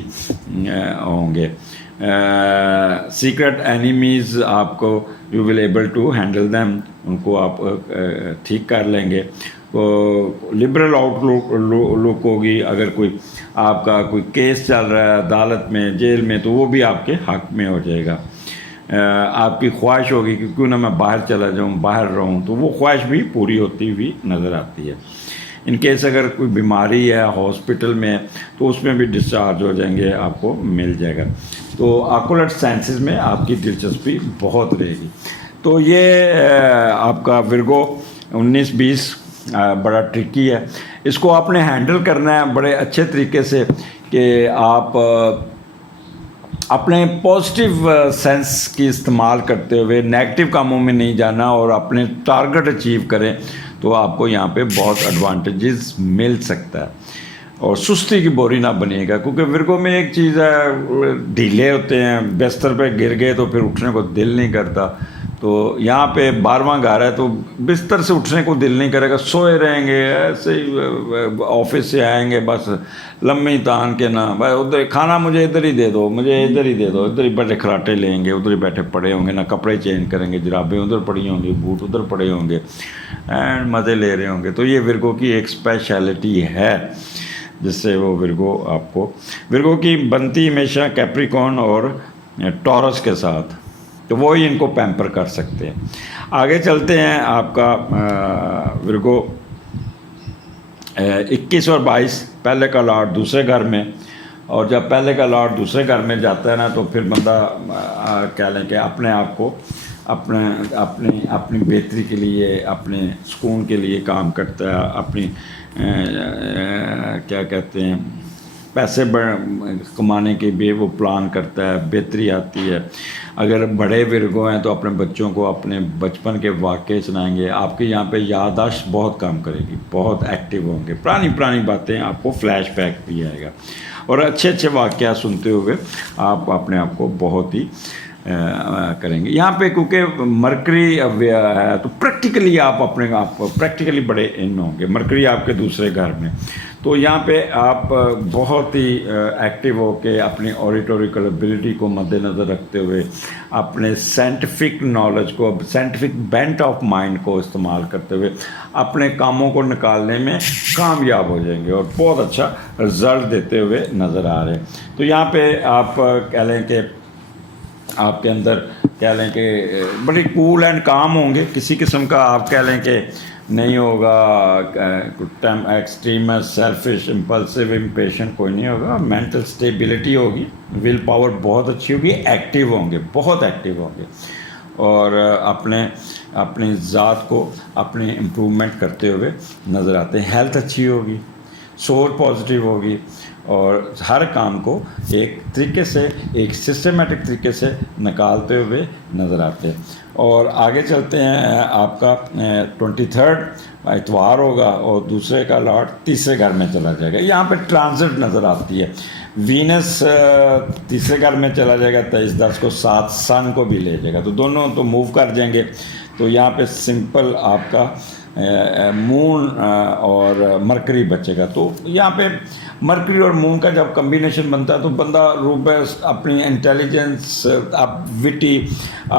ہوں گے. سیکرٹ اینیمیز آپ کو you will able to handle them, ان کو آپ ٹھیک کر لیں گے. لبرل آؤٹ لک ہوگی. اگر کوئی آپ کا کوئی کیس چل رہا ہے عدالت میں، جیل میں، تو وہ بھی آپ کے حق میں ہو جائے گا. آپ کی خواہش ہوگی کہ کیوں نہ میں باہر چلا جاؤں، باہر رہوں، تو وہ خواہش بھی پوری ہوتی ہوئی نظر آتی ہے. ان کیس اگر کوئی بیماری ہے ہاسپٹل میں تو اس میں بھی ڈسچارج ہو جائیں گے، آپ کو مل جائے گا. تو آکولٹ سائنسز میں آپ کی دلچسپی بہت رہے گی. تو یہ آپ کا ورگو 19-20 بڑا ٹرکی ہے. اس کو آپ نے ہینڈل کرنا ہے بڑے اچھے طریقے سے کہ آپ اپنے پازیٹیو سینس کی استعمال کرتے ہوئے نیگیٹو کاموں میں نہیں جانا اور اپنے ٹارگٹ اچیو کریں تو آپ کو یہاں پہ بہت ایڈوانٹیجز مل سکتا ہے. اور سستی کی بوری نہ بنیے گا، کیونکہ ورگو میں ایک چیز ہے، ڈھیلے ہوتے ہیں، بستر پہ گر گئے تو پھر اٹھنے کو دل نہیں کرتا. تو یہاں پہ 12واں گھر ہے تو بستر سے اٹھنے کو دل نہیں کرے گا، سوئے رہیں گے ایسے ہی. آفس سے آئیں گے بس لمبی تان کے نہ بھائی ادھر کھانا مجھے ادھر ہی دے دو، مجھے ادھر ہی دے دو، ادھر ہی بیٹھے کھراٹے لیں گے، ادھر ہی بیٹھے پڑے ہوں گے، نہ کپڑے چینج کریں گے، جرابیں ادھر پڑی ہوں گی، بوٹ ادھر پڑے ہوں گے، اینڈ مزے لے رہے ہوں گے. تو یہ ورگو کی ایک اسپیشلٹی ہے جس سے وہ ورگو کی بنتی ہمیشہ کیپریکون اور ٹورس کے ساتھ، تو وہی ان کو پیمپر کر سکتے ہیں. آگے چلتے ہیں. آپ کا ورگو 21 اور 22 پہلے کا لاٹ دوسرے گھر میں، اور جب پہلے کا لاٹ دوسرے گھر میں جاتا ہے نا تو پھر بندہ کہہ لیں کہ اپنے آپ کو اپنی بہتری کے لیے، اپنے سکون کے لیے کام کرتا ہے، اپنی کیا کہتے ہیں پیسے کمانے کے بھی وہ پلان کرتا ہے، بہتری آتی ہے. اگر بڑے ورگو ہیں تو اپنے بچوں کو اپنے بچپن کے واقعے سنائیں گے. آپ کے یہاں پہ یادداشت بہت کام کرے گی، بہت ایکٹیو ہوں گے، پرانی باتیں آپ کو فلیش بیک بھی آئے گا، اور اچھے واقعات سنتے ہوئے آپ اپنے آپ کو بہت ہی کریں گے. یہاں پہ کیونکہ مرکری ہے تو پریکٹیکلی آپ اپنے آپ پریکٹیکلی بڑے ان ہوں گے. مرکری آپ کے دوسرے گھر میں تو یہاں پہ آپ بہت ہی ایکٹیو ہو کے اپنی اوریٹوریکل ایبلٹی کو مد نظر رکھتے ہوئے اپنے سائنٹیفک نالج کو، سائنٹیفک بینٹ آف مائنڈ کو استعمال کرتے ہوئے اپنے کاموں کو نکالنے میں کامیاب ہو جائیں گے اور بہت اچھا رزلٹ دیتے ہوئے نظر آ رہے ہیں۔ تو یہاں پہ آپ کہہ لیں کہ آپ کے اندر کہہ لیں کہ بڑی کول اینڈ کام ہوں گے، کسی قسم کا آپ کہہ لیں کہ نہیں ہوگا ایکسٹریمس، سیلفش، امپلسو، امپیشنٹ کوئی نہیں ہوگا، مینٹل اسٹیبلٹی ہوگی، ول پاور بہت اچھی ہوگی، ایکٹیو ہوں گے، بہت ایکٹیو ہوں گے، اور اپنی ذات کو اپنی امپرومنٹ کرتے ہوئے نظر آتے ہیں۔ ہیلتھ اچھی ہوگی، سوچ پازیٹیو ہوگی، اور ہر کام کو ایک طریقے سے، ایک سسٹمیٹک طریقے سے نکالتے ہوئے نظر آتے ہیں۔ اور آگے چلتے ہیں، آپ کا 23 اتوار ہوگا اور دوسرے کا لاٹ تیسرے گھر میں چلا جائے گا۔ یہاں پہ ٹرانزٹ نظر آتی ہے، وینس تیسرے گھر میں چلا جائے گا 23/10 کو، ساتھ سن کو بھی لے جائے گا، تو دونوں تو موو کر جائیں گے۔ تو یہاں پہ سمپل آپ کا مون اور مرکری بچے گا۔ تو یہاں پہ مرکری اور مون کا جب کمبینیشن بنتا ہے تو بندہ روبسٹ، اپنی انٹیلیجنس، وٹی،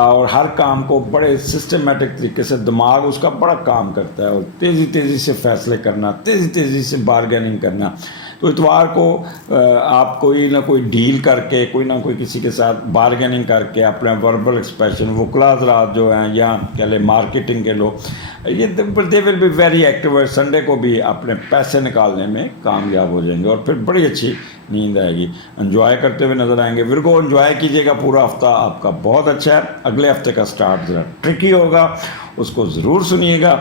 اور ہر کام کو بڑے سسٹمیٹک طریقے سے، دماغ اس کا بڑا کام کرتا ہے، اور تیزی سے فیصلے کرنا، تیزی سے بارگیننگ کرنا۔ تو اتوار کو آپ کوئی نہ کوئی ڈیل کر کے، کوئی نہ کوئی کسی کے ساتھ بارگیننگ کر کے اپنا وربل ایکسپریشن، وکلا حضرات جو ہیں یا کہہ لیں مارکیٹنگ کے لوگ، یہ they will be very active, Sunday کو بھی اپنے پیسے نکالنے میں کامیاب ہو جائیں گے، اور پھر بڑی اچھی نیند آئے گی، انجوائے کرتے ہوئے نظر آئیں گے۔ ورگو انجوائے کیجیے گا، پورا ہفتہ آپ کا بہت اچھا ہے۔ اگلے ہفتے کا سٹارٹ ذرا ٹرکی ہوگا، اس کو ضرور سنیے گا۔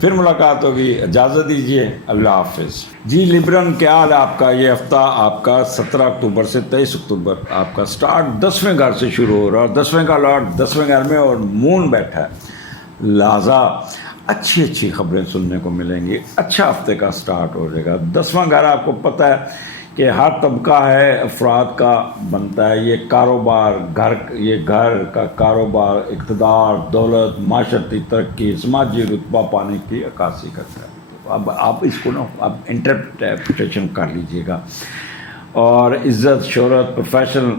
پھر ملاقات ہوگی، اجازت دیجیے، اللہ حافظ۔ جی لیبرن، کیا حال ہے آپ کا؟ یہ ہفتہ آپ کا 17 اکتوبر سے 23 اکتوبر آپ کا سٹارٹ 10ویں گھر سے شروع ہو رہا ہے، اور 10ویں کا لاٹ 10ویں گھر میں اور مون بیٹھا ہے، لہٰذا اچھی خبریں سننے کو ملیں گی، اچھا ہفتے کا سٹارٹ ہو جائے گا۔ 10واں گھر آپ کو پتہ ہے کہ ہر طبقہ ہے، افراد کا بنتا ہے، یہ کاروبار، یہ گھر کا کاروبار اقتدار، دولت، معاشرتی ترقی، سماجی رتبہ پانے کی عکاسی کرتا ہے۔ اب آپ اس کو نا اب انٹرپریٹیشن کر لیجئے گا، اور عزت، شہرت، پروفیشن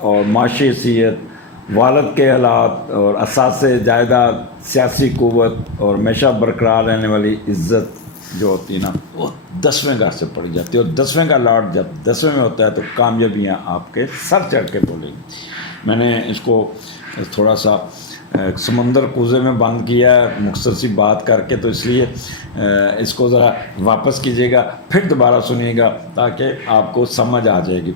اور معاشی حیثیت، والد کے حالات اور اثاثے، جائیداد، سیاسی قوت اور ہمیشہ برقرار رہنے والی عزت جو ہوتی ہے نا، وہ 10ویں گھر سے پڑی جاتی ہے، اور 10ویں کا لاٹ جب 10ویں میں ہوتا ہے تو کامیابیاں آپ کے سر چڑھ کے بولیں گی۔ میں نے اس کو تھوڑا سا سمندر کوزے میں بند کیا ہے مختصر سی بات کر کے، تو اس لیے اس کو ذرا واپس کیجیے گا، پھر دوبارہ سنیے گا تاکہ آپ کو سمجھ آ جائے گی۔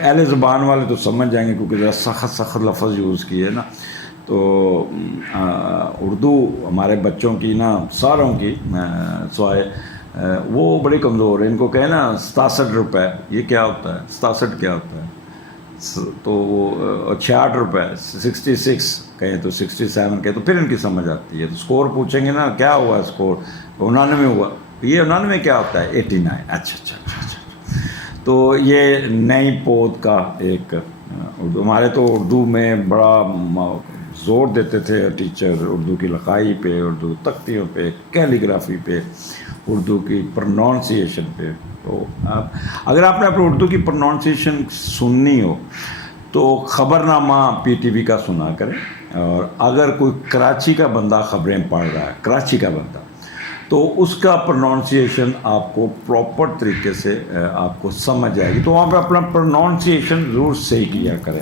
اہل زبان والے تو سمجھ جائیں گے کیونکہ ذرا سخت لفظ یوز کیے نا، تو اردو ہمارے بچوں کی نا، ساروں کی سوائے وہ بڑی کمزور ہے، ان کو کہیں نا 67 روپے، یہ کیا ہوتا ہے 67 کیا ہوتا ہے، تو وہ 66 روپے 66 کہیں تو 67 کہیں تو پھر ان کی سمجھ آتی ہے۔ تو اسکور پوچھیں گے نا کیا ہوا اسکور، 99 ہوا، یہ 99 کیا ہوتا ہے 89، اچھا۔ تو یہ نئی پود کا ایک اردو، ہمارے تو اردو میں بڑا زور دیتے تھے ٹیچر، اردو کی لکھائی پہ، اردو تختیوں پہ، کیلیگرافی پہ، اردو کی پروننسیشن پہ۔ تو اگر آپ نے اپنے اردو کی پروننسیشن سننی ہو تو خبر نامہ PTV کا سنا کریں، اور اگر کوئی کراچی کا بندہ خبریں پڑھ رہا ہے، کراچی کا بندہ، تو اس کا پروننسیشن آپ کو پراپر طریقے سے آپ کو سمجھ آئے گی، تو وہاں پہ اپنا پروننسیشن ضرور صحیح کیا کریں۔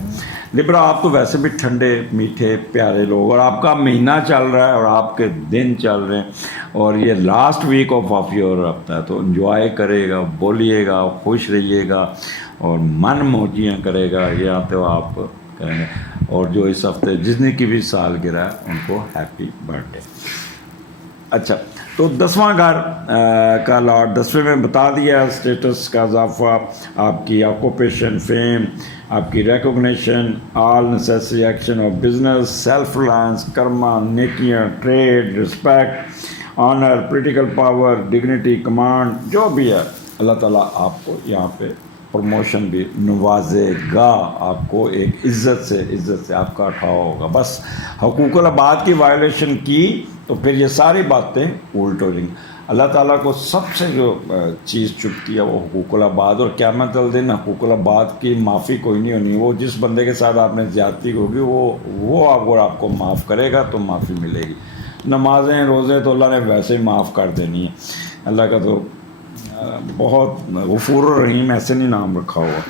لبرا، آپ تو ویسے بھی ٹھنڈے میٹھے پیارے لوگ، اور آپ کا مہینہ چل رہا ہے اور آپ کے دن چل رہے ہیں، اور یہ لاسٹ ویک آف یور ہفتہ ہے، تو انجوائے کرے گا، بولیے گا، خوش رہیے گا، اور من موجیاں کرے گا، یا تو آپ کریں گے۔ اور جو اس ہفتے جس نے کی بھی سالگرہ ہے ان کو ہیپی برتھ ڈے۔ اچھا، تو 10واں گھر کا لاٹ 10ویں میں بتا دیا، اسٹیٹس کا اضافہ، آپ کی آکوپیشن، فیم، آپ کی recognition, all necessary action of business, self reliance, karma, نیکیاں، trade, respect, honour, political power, dignity, command, جو بھی ہے اللہ تعالیٰ آپ کو یہاں پہ پروموشن بھی نوازے گا، آپ کو ایک عزت سے آپ کا اٹھاؤ ہوگا۔ بس حقوق العباد کی وائلیشن کی تو پھر یہ ساری باتیں الٹ ہو جائیں گی۔ اللہ تعالیٰ کو سب سے جو چیز چبھتی ہے وہ حقوق العباد، اور قیامت الدن حقوق العباد کی معافی کوئی نہیں ہونی. وہ جس بندے کے ساتھ آپ نے زیادتی ہوگی وہ آپ کو معاف کرے گا تو معافی ملے گی. نمازیں روزے تو اللہ نے ویسے ہی معاف کر دینی ہے. اللہ کا تو بہت غفور الرحیم ایسے نہیں نام رکھا ہوا.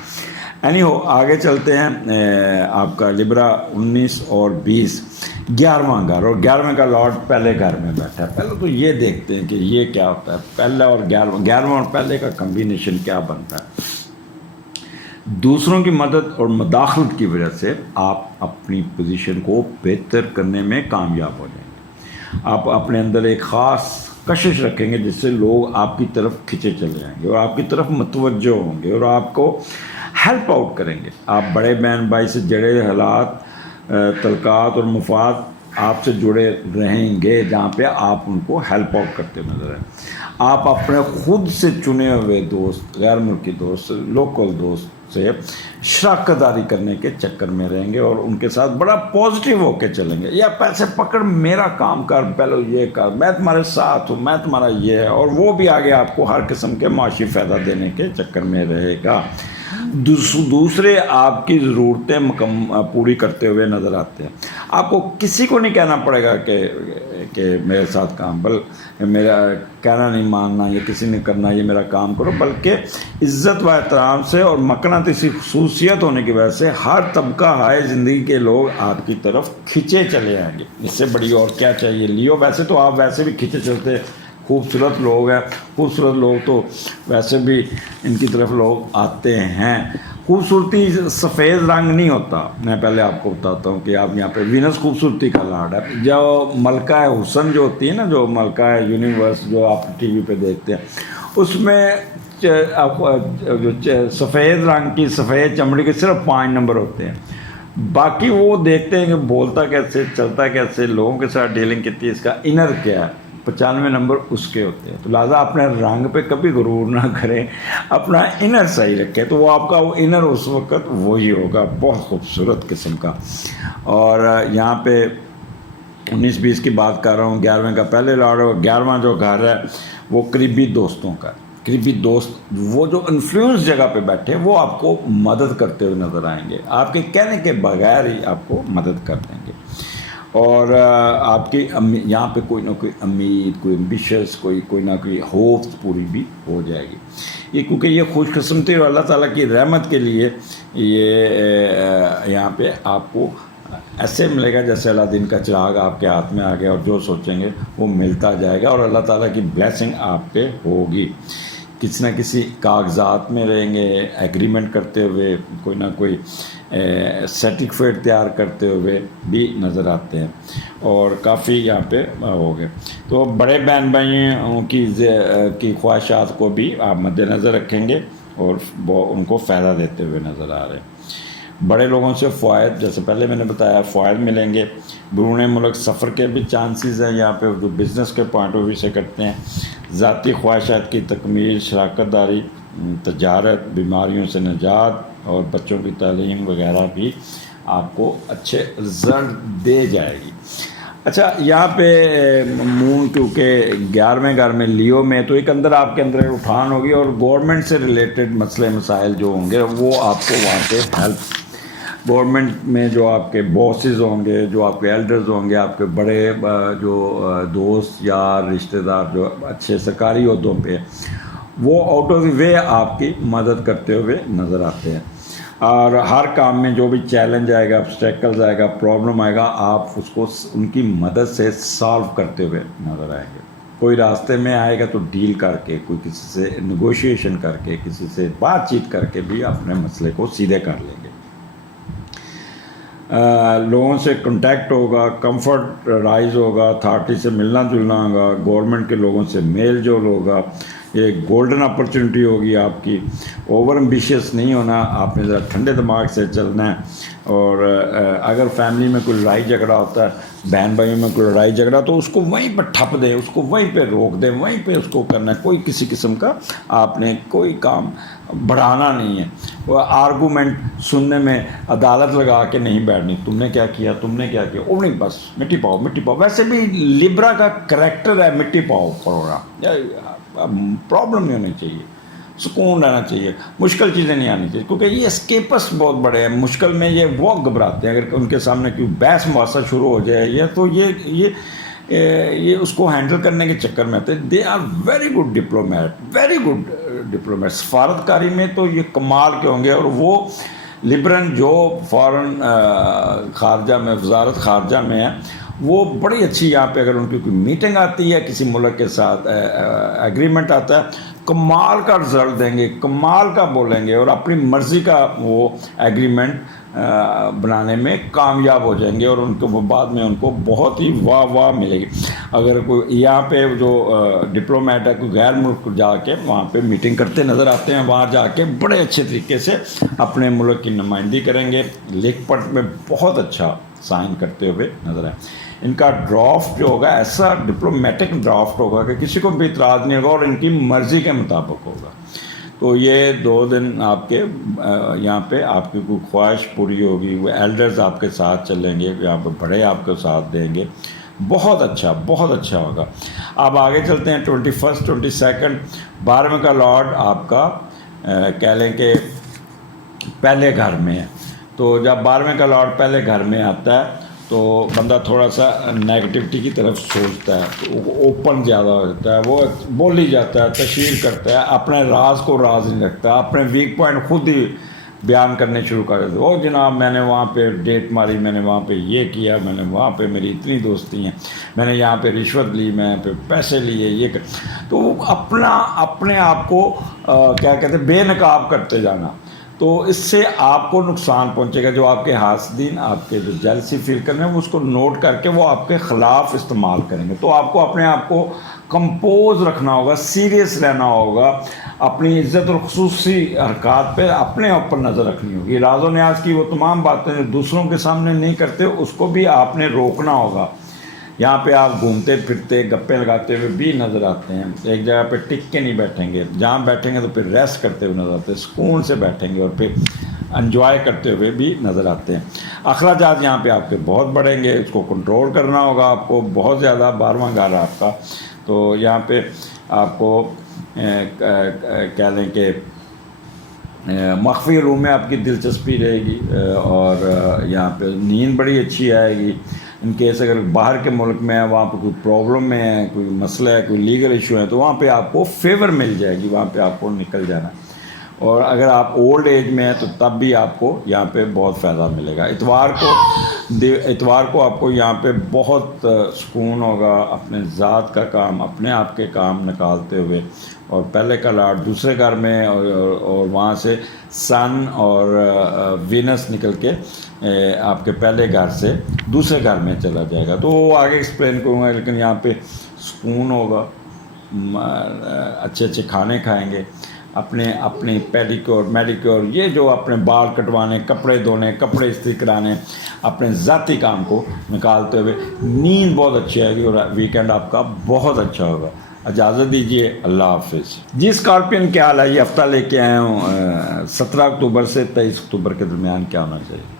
آگے چلتے ہیں. آپ کا لبرا 19 اور 20 11واں گھر، اور 11ویں کا لارڈ پہلے گھر میں بیٹھا ہے. پہلے تو یہ دیکھتے ہیں کہ یہ کیا ہوتا ہے، پہلا اور 11واں اور پہلے کا کمبینیشن کیا بنتا ہے. دوسروں کی مدد اور مداخلت کی وجہ سے آپ اپنی پوزیشن کو بہتر کرنے میں کامیاب ہو جائیں گے. آپ اپنے اندر ایک خاص کشش رکھیں گے جس سے لوگ آپ کی طرف کھینچے چلے جائیں گے اور آپ کی طرف متوجہ ہوں گے اور آپ کو ہیلپ آؤٹ کریں گے. آپ بڑے بہن بھائی سے جڑے حالات، تعلقات اور مفاد آپ سے جڑے رہیں گے جہاں پہ آپ ان کو ہیلپ آؤٹ کرتے نظر آئیں. آپ اپنے خود سے چنے ہوئے دوست، غیر ملکی دوست، لوکل دوست سے شراکت داری کرنے کے چکر میں رہیں گے اور ان کے ساتھ بڑا پازیٹیو ہو کے چلیں گے. یا پیسے پکڑ، میرا کام کر، پہلے یہ کر، میں تمہارے ساتھ ہوں، میں تمہارا یہ ہے، اور وہ بھی آگے آپ کو ہر قسم کے معاشی فائدہ دینے کے چکر میں رہے گا. دوسرے آپ کی ضرورتیں پوری کرتے ہوئے نظر آتے ہیں. آپ کو کسی کو نہیں کہنا پڑے گا کہ میرے ساتھ کام، میرا کہنا نہیں ماننا، یہ کسی نے کرنا، یہ میرا کام کرو، بلکہ عزت و احترام سے اور مقناطیسی خصوصیت ہونے کی وجہ سے ہر طبقہ ہائے زندگی کے لوگ آپ کی طرف کھینچے چلے آئیں گے. اس سے بڑی اور کیا چاہیے لیو. ویسے تو آپ ویسے بھی کھینچے چلتے خوبصورت لوگ ہیں، خوبصورت لوگ تو ویسے بھی ان کی طرف لوگ آتے ہیں. خوبصورتی سفید رنگ نہیں ہوتا. میں پہلے آپ کو بتاتا ہوں کہ آپ یہاں پہ وینس خوبصورتی کا لارڈ ہے. جو ملکہ حسن جو ہوتی ہے نا، جو ملکہ یونیورس جو آپ ٹی وی پہ دیکھتے ہیں، اس میں جو سفید رنگ کی سفید چمڑی کے صرف 5 نمبر ہوتے ہیں. باقی وہ دیکھتے ہیں کہ بولتا کیسے، چلتا کیسے، لوگوں کے ساتھ ڈیلنگ کتنی، اس کا انر کیا ہے. 95 نمبر اس کے ہوتے ہیں. تو لہٰذا اپنے رنگ پہ کبھی غرور نہ کریں، اپنا انر صحیح رکھیں تو وہ آپ کا وہ انر اس وقت وہی ہوگا، بہت خوبصورت قسم کا. اور یہاں پہ 19-20 کی بات کر رہا ہوں. 11ویں کا پہلے لارڈ، اور 11واں جو گھر ہے وہ قریبی دوستوں کا. قریبی دوست وہ جو انفلوئنس جگہ پہ بیٹھے ہیں وہ آپ کو مدد کرتے ہوئے نظر آئیں گے، آپ کے کہنے کے بغیر ہی آپ کو مدد کر دیں گے. اور آپ کی یہاں پہ کوئی نہ کوئی امید، کوئی ایمبیشس، کوئی نہ کوئی ہوپس پوری بھی ہو جائے گی. یہ کیونکہ یہ خوش قسمتی اور اللہ تعالیٰ کی رحمت کے لیے یہ یہاں پہ آپ کو ایسے ملے گا جیسے اللہ دن کا چراغ آپ کے ہاتھ میں آ گیا، اور جو سوچیں گے وہ ملتا جائے گا اور اللہ تعالیٰ کی بلیسنگ آپ پہ ہوگی. کسی نہ کسی کاغذات میں رہیں گے، ایگریمنٹ کرتے ہوئے، کوئی نہ کوئی سرٹیفکیٹ تیار کرتے ہوئے بھی نظر آتے ہیں، اور کافی یہاں پہ ہو گئے. تو بڑے بہن بھائیوں کی خواہشات کو بھی آپ مد نظر رکھیں گے اور ان کو فائدہ دیتے ہوئے نظر آ رہے ہیں. بڑے لوگوں سے فوائد، جیسے پہلے میں نے بتایا، فوائد ملیں گے. بیرون ملک سفر کے بھی چانسز ہیں یہاں پہ، جو بزنس کے پوائنٹ آف ویو سے کرتے ہیں. ذاتی خواہشات کی تکمیل، شراکت داری، تجارت، بیماریوں سے نجات اور بچوں کی تعلیم وغیرہ بھی آپ کو اچھے رزلٹ دے جائے گی. اچھا، یہاں پہ مون کیونکہ 11ویں گھر میں لیو میں، تو ایک اندر آپ کے اندر اٹھان ہوگی اور گورنمنٹ سے ریلیٹڈ مسئلے مسائل جو ہوں گے وہ آپ کو وہاں پہ ہیلپ. گورنمنٹ میں جو آپ کے باسز ہوں گے، جو آپ کے ایلڈرز ہوں گے، آپ کے بڑے جو دوست یار رشتہ دار جو اچھے سرکاری عہدوں پہ، وہ آؤٹ آف دی وے آپ کی مدد کرتے ہوئے نظر آتے ہیں. اور ہر کام میں جو بھی چیلنج آئے گا، obstacles آئے گا، پرابلم آئے گا، آپ اس کو ان کی مدد سے سالو کرتے ہوئے نظر آئیں گے. کوئی راستے میں آئے گا تو ڈیل کر کے، کوئی کسی سے نیگوشیشن کر کے، کسی سے بات چیت کر کے بھی اپنے مسئلے کو سیدھے کر لیں گے. لوگوں سے کنٹیکٹ ہوگا، کمفرٹ رائز ہوگا، اتھارٹی سے ملنا جلنا ہوگا، گورنمنٹ کے لوگوں سے میل جول ہوگا. یہ گولڈن اپرچونٹی ہوگی آپ کی. اوور ایمبیشیس نہیں ہونا, آپ نے ذرا ٹھنڈے دماغ سے چلنا ہے. اور اگر فیملی میں کوئی لڑائی جھگڑا ہوتا ہے, بہن بھائیوں میں کوئی لڑائی جھگڑا, تو اس کو وہیں پہ ٹھپ دیں, اس کو وہیں پہ روک دیں, وہیں پہ اس کو کرنا ہے. کوئی کسی قسم کا آپ نے کوئی کام بڑھانا نہیں ہے. وہ آرگومنٹ سننے میں عدالت لگا کے نہیں بیٹھنی, تم نے کیا کیا, تم نے کیا کیا, وہ نہیں, بس مٹی پاؤ مٹی پاؤ. ویسے بھی لبرا کا کریکٹر ہے مٹی پاؤ پروگرام. پرابلم نہیں ہونی چاہیے, سکون رہنا چاہیے, مشکل چیزیں نہیں آنی چاہیے, کیونکہ یہ اسکیپسٹ بہت بڑے ہیں. مشکل میں یہ وہ گھبراتے ہیں, اگر ان کے سامنے کوئی بحث مباحثہ شروع ہو جائے یا تو یہ اس کو ہینڈل کرنے کے چکر میں آتے ہیں. They are very good diplomat, very good diplomat. سفارتکاری میں تو یہ کمال کے ہوں گے. اور وہ لبرن جو فارن خارجہ میں, وزارت خارجہ میں ہے, وہ بڑی اچھی, یہاں پہ اگر ان کی کوئی میٹنگ آتی ہے کسی ملک کے ساتھ, ایگریمنٹ آتا ہے, کمال کا رزلٹ دیں گے, کمال کا بولیں گے, اور اپنی مرضی کا وہ ایگریمنٹ بنانے میں کامیاب ہو جائیں گے. اور ان کو بعد میں ان کو بہت ہی واہ ملے گی. اگر کوئی یہاں پہ جو ڈپلومیٹ ہے کوئی غیر ملک جا کے وہاں پہ میٹنگ کرتے نظر آتے ہیں, وہاں جا کے بڑے اچھے طریقے سے اپنے ملک کی نمائندگی کریں گے, لکھ پڑھ میں بہت اچھا سائن کرتے ہوئے نظر آئے. ان کا ڈرافٹ جو ہوگا ایسا ڈپلومیٹک ڈرافٹ ہوگا کہ کسی کو بھی اعتراض نہیں ہوگا, اور ان کی مرضی کے مطابق ہوگا. تو یہ 2 دن آپ کے یہاں پہ آپ کی کوئی خواہش پوری ہوگی. وہ ایلڈرز آپ کے ساتھ چلیں گے, یہاں پہ بڑے آپ کو ساتھ دیں گے. بہت اچھا ہوگا. اب آگے چلتے ہیں. 21 22 12ویں کا لارڈ آپ کا کہہ لیں کہ پہلے گھر میں ہے. تو جب 12ویں کا لارڈ پہلے گھر میں آتا ہے تو بندہ تھوڑا سا نیگیٹیوٹی کی طرف سوچتا ہے, تو اوپن زیادہ ہو جاتا ہے, وہ بولی جاتا ہے, تشہیر کرتا ہے, اپنے راز کو راز نہیں رکھتا, اپنے ویک پوائنٹ خود ہی بیان کرنے شروع کر دیتے. او جناب میں نے وہاں پہ ڈیٹ ماری, میں نے وہاں پہ یہ کیا, میں نے وہاں پہ میری اتنی دوستی ہیں, میں نے یہاں پہ رشوت لی, میں یہاں پہ پیسے لیے, یہ تو اپنے آپ کو کیا کہتے ہیں بے نقاب کرتے جانا. تو اس سے آپ کو نقصان پہنچے گا. جو آپ کے حاسدین, آپ کے جو جیلسی فیل کر رہے ہیں, وہ اس کو نوٹ کر کے وہ آپ کے خلاف استعمال کریں گے. تو آپ کو اپنے آپ کو کمپوز رکھنا ہوگا, سیریس رہنا ہوگا, اپنی عزت اور خصوصی حرکات پہ اپنے اوپر نظر رکھنی ہوگی. راز و نیاز کی وہ تمام باتیں جو دوسروں کے سامنے نہیں کرتے, اس کو بھی آپ نے روکنا ہوگا. یہاں پہ آپ گھومتے پھرتے گپے لگاتے ہوئے بھی نظر آتے ہیں, ایک جگہ پہ ٹک کے نہیں بیٹھیں گے. جہاں بیٹھیں گے تو پھر ریسٹ کرتے ہوئے نظر آتے ہیں, سکون سے بیٹھیں گے, اور پھر انجوائے کرتے ہوئے بھی نظر آتے ہیں. اخراجات یہاں پہ آپ کے بہت بڑھیں گے, اس کو کنٹرول کرنا ہوگا آپ کو بہت زیادہ. 12واں گھر آپ کا, تو یہاں پہ آپ کو کہہ لیں کہ مخفی روم میں آپ کی دلچسپی رہے گی, اور یہاں پہ نیند بڑی اچھی آئے گی. ان کیس اگر باہر کے ملک میں ہے, وہاں پہ کوئی پرابلم میں ہے, کوئی مسئلہ ہے, کوئی لیگل ایشو ہے, تو وہاں پہ آپ کو فیور مل جائے گی, وہاں پہ آپ کو نکل جانا. اور اگر آپ اولڈ ایج میں ہیں تو تب بھی آپ کو یہاں پہ بہت فائدہ ملے گا. اتوار کو آپ کو یہاں پہ بہت سکون ہوگا, اپنے ذات کا کام, اپنے آپ کے کام نکالتے ہوئے. اور پہلے کا لارڈ دوسرے گھر میں, اور وہاں سے سن اور وینس نکل کے آپ کے پہلے گھر سے دوسرے گھر میں چلا جائے گا. تو وہ آگے ایکسپلین کروں گا, لیکن یہاں پہ سکون ہوگا, اچھے کھانے کھائیں گے, اپنے پیڈیکیور میڈیکیور, یہ جو اپنے بال کٹوانے, کپڑے دھونے, کپڑے استری کرانے, اپنے ذاتی کام کو نکالتے ہوئے نیند بہت اچھی آئے گی, اور ویکینڈ آپ کا بہت اچھا ہوگا. اجازت دیجیے, اللہ حافظ. جی اسکارپین کیا حال ہے؟ یہ ہفتہ لے کے آیا ہوں 17 اکتوبر سے 23 اکتوبر کے درمیان کیا ہونا چاہیے.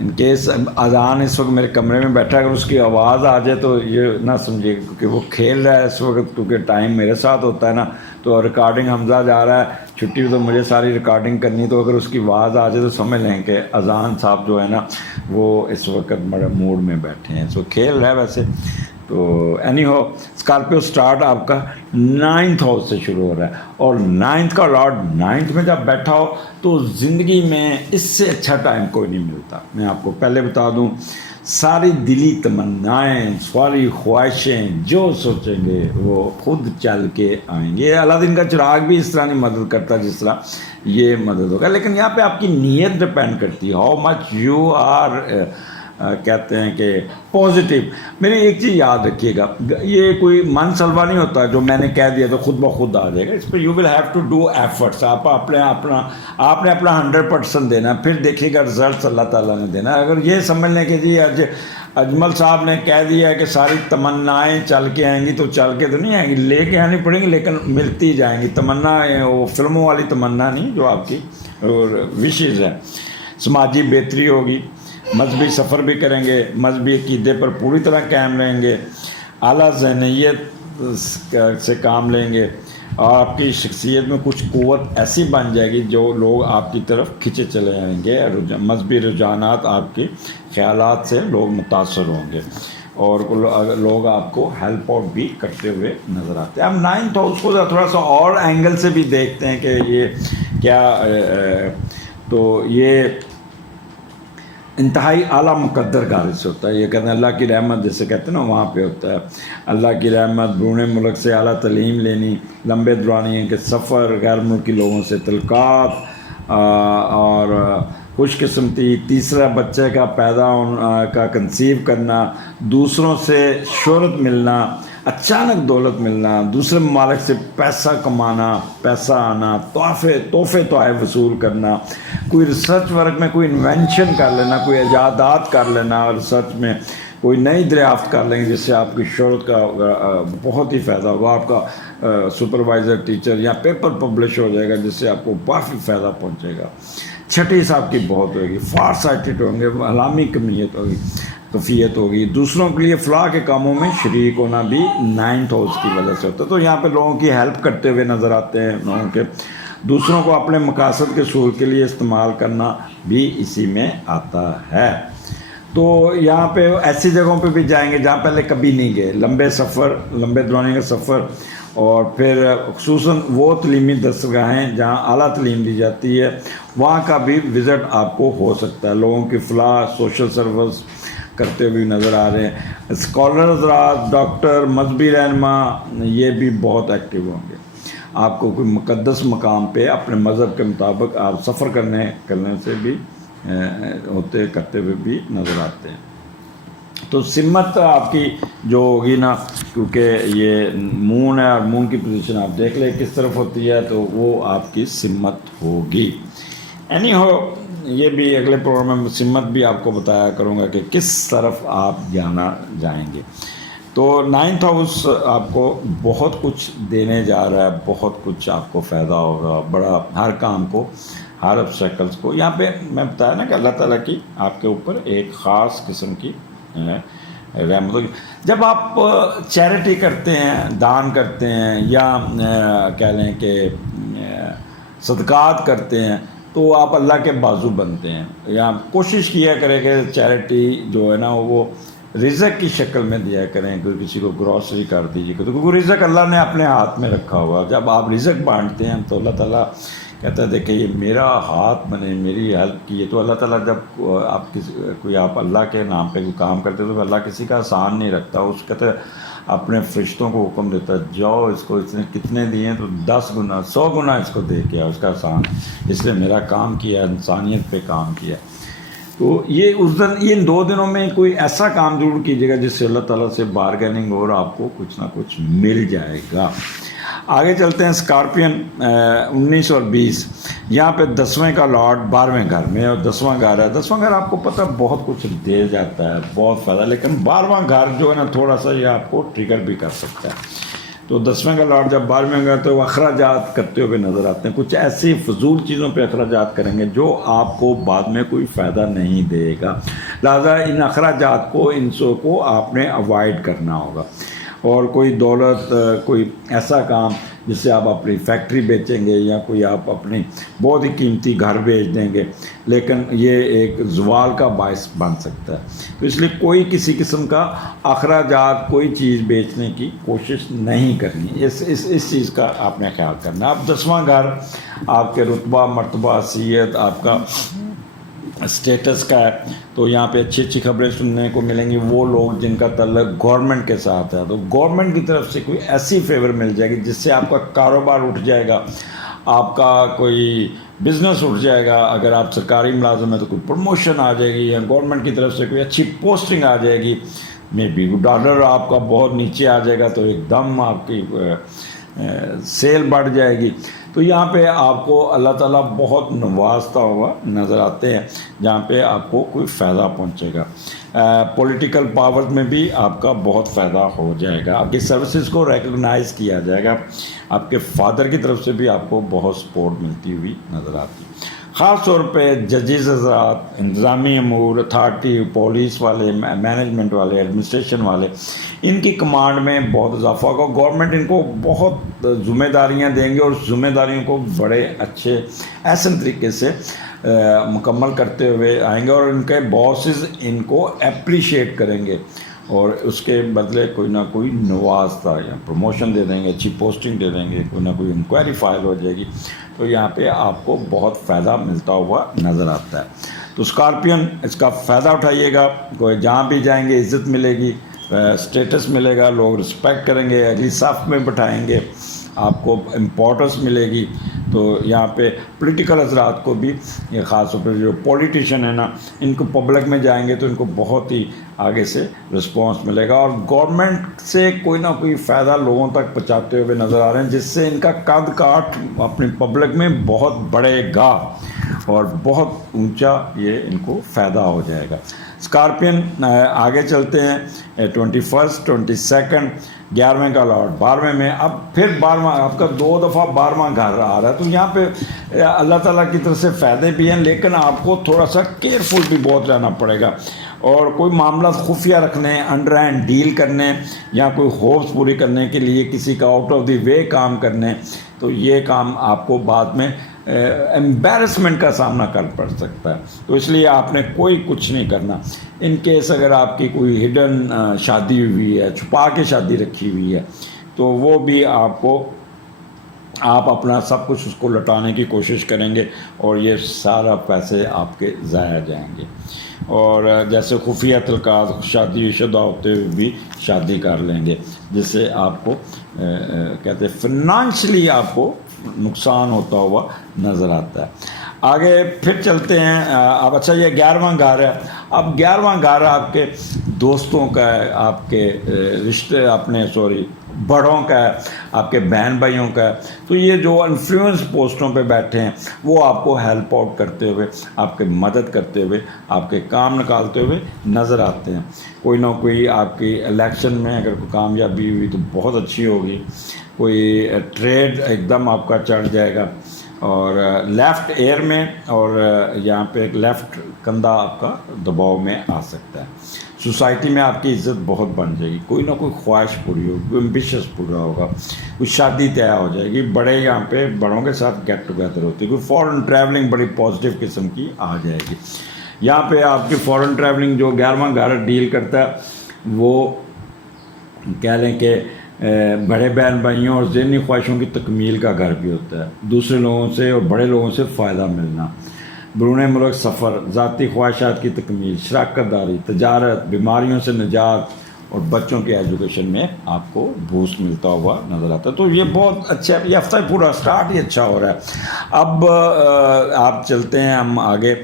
ان کیس اذان اس وقت میرے کمرے میں بیٹھا ہے, اگر اس کی آواز آ جائے تو یہ نہ سمجھیے, کیونکہ وہ کھیل رہا ہے اس وقت, کیونکہ ٹائم میرے ساتھ ہوتا ہے نا, تو ریکارڈنگ حمزہ جا رہا ہے, چھٹی تو مجھے ساری ریکارڈنگ کرنی. تو اگر اس کی آواز آ جائے تو سمجھ لیں کہ اذان صاحب جو ہے نا وہ اس وقت بڑے موڈ میں بیٹھے ہیں, سو کھیل رہا ہے ویسے. تو اینی ہو, اسکارپیو سٹارٹ آپ کا 9th ہاؤس سے شروع ہو رہا ہے, اور 9th کا لارڈ 9th میں جب بیٹھا ہو تو زندگی میں اس سے اچھا ٹائم کوئی نہیں ملتا. میں آپ کو پہلے بتا دوں, ساری دلی تمنائیں, ساری خواہشیں جو سوچیں گے وہ خود چل کے آئیں گے. الادین کا چراغ بھی اس طرح نہیں مدد کرتا جس طرح یہ مدد ہوگا, لیکن یہاں پہ آپ کی نیت ڈپینڈ کرتی ہے, ہاؤ مچ یو آر کہتے ہیں کہ پازیٹیو. میری ایک چیز یاد رکھیے گا, یہ کوئی من سلوا نہیں ہوتا جو میں نے کہہ دیا تو خود بخود آ جائے گا. اس پہ you will have to do efforts. آپ نے اپنا 100% دینا, پھر دیکھیے گا رزلٹس اللہ تعالیٰ نے دینا. اگر یہ سمجھ لیں کہ جی اجمل صاحب نے کہہ دیا ہے کہ ساری تمنائیں چل کے آئیں گی, تو چل کے تو نہیں آئیں گی, لے کے آنی پڑیں گی, لیکن ملتی جائیں گی. تمنا وہ فلموں والی تمنا نہیں جو آپ کی وشز ہیں. سماجی بہتری ہوگی, مذہبی سفر بھی کریں گے, مذہبی عقیدے پر پوری طرح قائم رہیں گے, اعلیٰ ذہنیت سے کام لیں گے, اور آپ کی شخصیت میں کچھ قوت ایسی بن جائے گی جو لوگ آپ کی طرف کھینچے چلے جائیں گے. مذہبی رجحانات, آپ کے خیالات سے لوگ متاثر ہوں گے, اور لوگ آپ کو ہیلپ آؤٹ بھی کرتے ہوئے نظر آتے ہیں. ہم 9th ہاؤس کو تھوڑا سا اور اینگل سے بھی دیکھتے ہیں کہ یہ کیا, تو یہ انتہائی اعلیٰ مقدر گھر سے ہوتا ہے. یہ کہتے ہیں اللہ کی رحمت جیسے کہتے ہیں نا, وہاں پہ ہوتا ہے اللہ کی رحمت. بیرون ملک سے اعلیٰ تعلیم لینی, لمبے دورانیے کے سفر, غیر ملکی لوگوں سے تعلقات, اور خوش قسمتی. تیسرا بچے کا کا کنسیو کرنا, دوسروں سے شہرت ملنا, اچانک دولت ملنا, دوسرے ممالک سے پیسہ کمانا, پیسہ آنا, تحفے وصول کرنا, کوئی ریسرچ ورک میں کوئی انوینشن کر لینا, کوئی ایجادات کر لینا, اور ریسرچ میں کوئی نئی دریافت کر لیں گے جس سے آپ کی شہرت کا بہت ہی فائدہ ہوگا. آپ کا سپروائزر, ٹیچر یا پیپر پبلش ہو جائے گا جس سے آپ کو کافی فائدہ پہنچے گا. چھٹی صاحب کی بہت ہوگی, فار سائٹڈ ہوں گے, علامی کفیت ہوگی. دوسروں کے لیے فلاح کے کاموں میں شریک ہونا بھی 9th ہاؤس کی وجہ سے ہوتا ہے. تو یہاں پہ لوگوں کی ہیلپ کرتے ہوئے نظر آتے ہیں, لوگوں کے دوسروں کو اپنے مقاصد کے حصول کے لیے استعمال کرنا بھی اسی میں آتا ہے. تو یہاں پہ ایسی جگہوں پہ بھی جائیں گے جہاں پہلے کبھی نہیں گئے, لمبے دورانی کا سفر, اور پھر خصوصاً وہ تعلیمی دستگاہیں جہاں اعلیٰ تعلیم دی جاتی ہے وہاں کا بھی وزٹ آپ کو ہو سکتا ہے. لوگوں کی فلاح, سوشل سروس کرتے ہوئے نظر آ رہے ہیں. اسکالر حضرات, ڈاکٹر, مذہبی رہنما, یہ بھی بہت ایکٹیو ہوں گے. آپ کو کوئی مقدس مقام پہ اپنے مذہب کے مطابق آپ سفر کرنے سے بھی کرتے ہوئے بھی نظر آتے ہیں. تو سمت آپ کی جو ہوگی نا, کیونکہ یہ مون ہے اور مون کی پوزیشن آپ دیکھ لیں کس طرف ہوتی ہے, تو وہ آپ کی سمت ہوگی. اینی ہو, یہ بھی اگلے پروگرام میں سمت بھی آپ کو بتایا کروں گا کہ کس طرف آپ جائیں گے. تو 9th ہاؤس آپ کو بہت کچھ دینے جا رہا ہے, بہت کچھ آپ کو فائدہ ہوگا بڑا, ہر کام کو, ہر obstacles کو. یہاں پہ میں بتایا نا کہ اللہ تعالیٰ کی آپ کے اوپر ایک خاص قسم کی رحمت ہوگی. جب آپ چیریٹی کرتے ہیں, دان کرتے ہیں, یا کہہ لیں کہ صدقات کرتے ہیں, تو آپ اللہ کے بازو بنتے ہیں. یا کوشش کیا کریں کہ چیریٹی جو ہے نا وہ رزق کی شکل میں دیا کریں. کوئی کسی کو گروسری کر دیجیے, کیونکہ رزق اللہ نے اپنے ہاتھ میں رکھا ہوا. جب آپ رزق بانٹتے ہیں تو اللہ تعالیٰ کہتا ہے دیکھیں یہ میرا ہاتھ بنے, میری ہیلپ کی ہے. تو اللہ تعالیٰ جب آپ اللہ کے نام پہ کوئی کام کرتے تو اللہ کسی کا آسان نہیں رکھتا. اس کہتے اپنے فرشتوں کو حکم دیتا ہے, جاؤ اس کو اتنے کتنے دیے ہیں تو 10 گنا 100 گنا اس کو دے کے آؤ, اس کا آسان ہے, اس لیے میرا کام کیا, انسانیت پہ کام کیا. تو یہ اس دن, ان 2 دنوں میں کوئی ایسا کام ضرور کیجیے گا جس سے اللہ تعالیٰ سے بارگیننگ اور آپ کو کچھ نہ کچھ مل جائے گا. آگے چلتے ہیں. اسکارپین 19 اور 20, یہاں پہ 10ویں کا لاٹ 12ویں گھر میں, اور 10واں گھر ہے. 10واں گھر آپ کو پتہ بہت کچھ دے جاتا ہے, بہت فائدہ, لیکن 12واں گھر جو ہے نا تھوڑا سا یہ آپ کو ٹریگر بھی کر سکتا ہے. تو 10ویں کا لاٹ جب 12ویں گھر, تو وہ اخراجات کرتے ہوئے نظر آتے ہیں. کچھ ایسی فضول چیزوں پہ اخراجات کریں گے جو آپ کو بعد میں کوئی فائدہ نہیں دے گا. لہٰذا ان اخراجات کو, ان سو کو آپ نے اوائڈ کرنا ہوگا. اور کوئی دولت, کوئی ایسا کام جس سے آپ اپنی فیکٹری بیچیں گے, یا کوئی آپ اپنی بہت ہی قیمتی گھر بیچ دیں گے, لیکن یہ ایک زوال کا باعث بن سکتا ہے. تو اس لیے کوئی کسی قسم کا اخراجات, کوئی چیز بیچنے کی کوشش نہیں کرنی. اس چیز کا آپ نے خیال کرنا. اب 10واں گھر آپ کے رتبہ, مرتبہ, حیثیت, آپ کا اسٹیٹس کا ہے. تو یہاں پہ اچھی خبریں سننے کو ملیں گی. وہ لوگ جن کا تعلق گورنمنٹ کے ساتھ ہے, تو گورنمنٹ کی طرف سے کوئی ایسی فیور مل جائے گی جس سے آپ کا کاروبار اٹھ جائے گا, آپ کا کوئی بزنس اٹھ جائے گا. اگر آپ سرکاری ملازم ہیں تو کوئی پروموشن آ جائے گی یا گورنمنٹ کی طرف سے کوئی اچھی پوسٹنگ آ جائے گی. مے بی ڈالر آپ کا بہت نیچے آ جائے گا تو ایک دم آپ کی سیل بڑھ جائے گی. تو یہاں پہ آپ کو اللہ تعالیٰ بہت نوازتا ہوا نظر آتے ہیں جہاں پہ آپ کو کوئی فائدہ پہنچے گا. پولیٹیکل پاور میں بھی آپ کا بہت فائدہ ہو جائے گا. آپ کی سروسز کو ریکگنائز کیا جائے گا. آپ کے فادر کی طرف سے بھی آپ کو بہت سپورٹ ملتی ہوئی نظر آتی ہے. خاص طور پہ ججز حضرات, انتظامی امور, اتھارٹی, پولیس والے, مینجمنٹ والے, ایڈمنسٹریشن والے, ان کی کمانڈ میں بہت اضافہ ہوگا. گورنمنٹ ان کو بہت ذمہ داریاں دیں گے اور ذمہ داریوں کو بڑے اچھے احسن طریقے سے مکمل کرتے ہوئے آئیں گے اور ان کے باسز ان کو اپریشیٹ کریں گے اور اس کے بدلے کوئی نہ کوئی نوازتا یا پروموشن دے دیں گے, اچھی پوسٹنگ دے دیں گے, کوئی نہ کوئی انکوائری فائل ہو جائے گی. تو یہاں پہ آپ کو بہت فائدہ ملتا ہوا نظر آتا ہے. تو اسکارپین اس کا فائدہ اٹھائیے گا. کوئی جہاں بھی جائیں گے عزت ملے گی, اسٹیٹس ملے گا, لوگ رسپیکٹ کریں گے, اگلی صف میں بٹھائیں گے, آپ کو امپورٹنس ملے گی. تو یہاں پہ پولیٹیکل حضرات کو بھی, یہ خاص طور پہ جو پولیٹیشین ہے نا, ان کو پبلک میں جائیں گے تو ان کو بہت ہی آگے سے رسپانس ملے گا اور گورنمنٹ سے کوئی نہ کوئی فائدہ لوگوں تک پہنچاتے ہوئے نظر آ رہے ہیں جس سے ان کا قد کاٹ اپنی پبلک میں بہت بڑھے گا اور بہت اونچا یہ ان کو فائدہ ہو جائے گا. اسکارپین آگے چلتے ہیں. 21 22 11ویں کا لاٹ 12ویں میں, اب پھر 12واں آپ کا 2 دفعہ 12واں گھر آ رہا ہے. تو یہاں پہ اللہ تعالیٰ کی طرف سے فائدے بھی ہیں لیکن آپ کو تھوڑا سا کیئرفل بھی بہت رہنا پڑے گا اور کوئی معاملات خفیہ رکھنے, انڈر ہینڈ ڈیل کرنے یا کوئی ہوپس پوری کرنے کے لیے کسی کا آؤٹ آف دی وے کام کرنے, تو یہ کام آپ کو بعد میں ایمبیرسمنٹ کا سامنا کر پڑ سکتا ہے. تو اس لیے آپ نے کوئی کچھ نہیں کرنا. ان کیس اگر آپ کی کوئی ہڈن شادی ہوئی ہے, چھپا کے شادی رکھی ہوئی ہے, تو وہ بھی آپ اپنا سب کچھ اس کو لٹانے کی کوشش کریں گے اور یہ سارا پیسے آپ کے ضائع جائیں گے. اور جیسے خفیہ تعلقات, شادی شدہ ہوتے ہوئے بھی شادی کر لیں گے جس سے آپ کو کہتے ہیں فنانشلی آپ کو نقصان ہوتا ہوا نظر آتا ہے. آگے پھر چلتے ہیں. اب اچھا یہ 11واں گھر ہے. اب 11واں گھر آپ کے دوستوں کا ہے, آپ کے رشتے بڑوں کا ہے, آپ کے بہن بھائیوں کا ہے. تو یہ جو انفلوئنس پوسٹوں پہ بیٹھے ہیں وہ آپ کو ہیلپ آؤٹ کرتے ہوئے, آپ کے مدد کرتے ہوئے, آپ کے کام نکالتے ہوئے نظر آتے ہیں. کوئی نہ کوئی آپ کی الیکشن میں اگر کوئی کامیابی ہوئی تو بہت اچھی ہوگی. کوئی ٹریڈ ایک دم آپ کا چڑھ جائے گا اور لیفٹ ایئر میں اور یہاں پہ ایک لیفٹ کندھا آپ کا دباؤ میں آ سکتا ہے. سوسائٹی میں آپ کی عزت بہت بن جائے گی. کوئی نہ کوئی خواہش پوری ہوگی, کوئی امبیشس پورا ہوگا, کوئی شادی طے ہو جائے گی. بڑے یہاں پہ بڑوں کے ساتھ گیٹ ٹوگیدر ہوتی ہے. کوئی فورن ٹریولنگ بڑی پازیٹیو قسم کی آ جائے گی. یہاں پہ آپ کی فورن ٹریولنگ جو 11واں گھر ڈیل کرتا ہے وہ کہہ لیں کہ بڑے بہن بھائیوں اور ذہنی خواہشوں کی تکمیل کا گھر بھی ہوتا ہے. دوسرے لوگوں سے اور بڑے لوگوں سے فائدہ ملنا, بیرون ملک سفر, ذاتی خواہشات کی تکمیل, شراکت داری, تجارت, بیماریوں سے نجات اور بچوں کے ایجوکیشن میں آپ کو بوسٹ ملتا ہوا نظر آتا ہے. تو یہ بہت اچھا, یہ ہفتہ پورا سٹارٹ ہی اچھا ہو رہا ہے. اب آپ چلتے ہیں ہم آگے.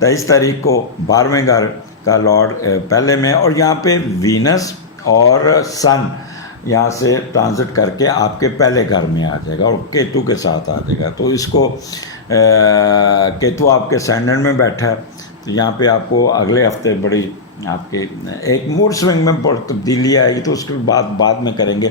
23 تاریخ کو 12ویں گھر کا لارڈ پہلے میں, اور یہاں پہ وینس اور سن یہاں سے ٹرانزٹ کر کے آپ کے پہلے گھر میں آ جائے گا اور کیتو کے ساتھ آ جائے گا. تو اس کو کیتو آپ کے سینڈنڈ میں بیٹھا ہے. تو یہاں پہ آپ کو اگلے ہفتے بڑی آپ کے ایک موڈ سوئنگ میں تبدیلی آئے گی, تو اس کے بعد میں کریں گے.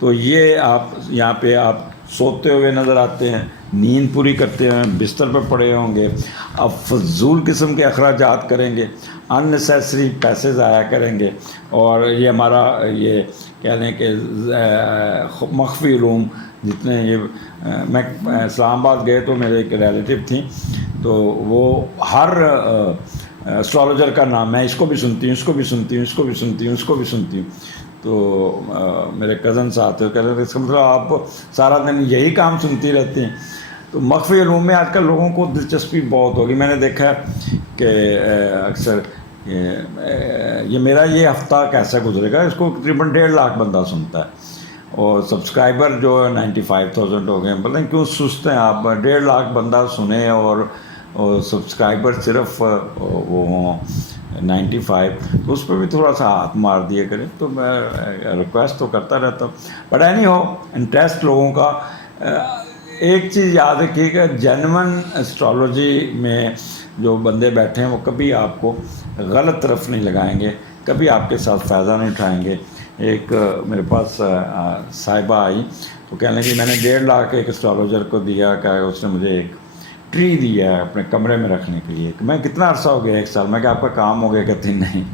تو یہ آپ یہاں پہ آپ سوتے ہوئے نظر آتے ہیں, نیند پوری کرتے ہیں, بستر پہ پڑے ہوں گے, اب فضول قسم کے اخراجات کریں گے, ان نیسیسری پیسے ضائع کریں گے. اور یہ ہمارا یہ کہہ لیں کہ مخفی روم جتنے یہ میں اسلام آباد گئے تو میرے ایک ریلیٹیو تھیں, تو وہ ہر اسٹرالوجر کا نام, میں اس کو بھی سنتی ہوں, اس کو بھی سنتی ہوں, اس کو بھی سنتی ہوں, اس کو بھی سنتی ہوں. تو میرے کزن آتے کہہ رہے تھے اس کا مطلب آپ سارا دن یہی کام سنتی رہتی ہیں. تو مخفی روم میں آج کل لوگوں کو دلچسپی بہت ہوگی. میں نے دیکھا کہ اکثر یہ میرا یہ ہفتہ کیسا گزرے گا, اس کو تقریباً 1.5 لاکھ بندہ سنتا ہے. اور سبسکرائبر جو 95,000 ہو گئے. پتہ نہیں کیوں سست ہیں آپ. 1.5 لاکھ بندہ سنے اور سبسکرائبر صرف وہ ہوں 95, تو اس پہ بھی تھوڑا سا ہاتھ مار دیا کریں. تو میں ریکویسٹ تو کرتا رہتا ہوں. بٹ اینی ہو, انٹرسٹ لوگوں کا. ایک چیز یاد رکھیے گا, جینون اسٹرالوجی میں جو بندے بیٹھے ہیں وہ کبھی آپ کو غلط طرف نہیں لگائیں گے, کبھی آپ کے ساتھ فائدہ نہیں اٹھائیں گے. ایک میرے پاس صاحبہ آئی, تو کہنے لگی میں نے 1.5 لاکھ ایک اسٹرالوجر کو دیا, کہ اس نے مجھے ایک ٹری دیا ہے اپنے کمرے میں رکھنے کے لیے. کہ میں کتنا عرصہ ہو گیا, 1 سال. میں کہ آپ کا کام ہو گیا؟ کہتی نہیں.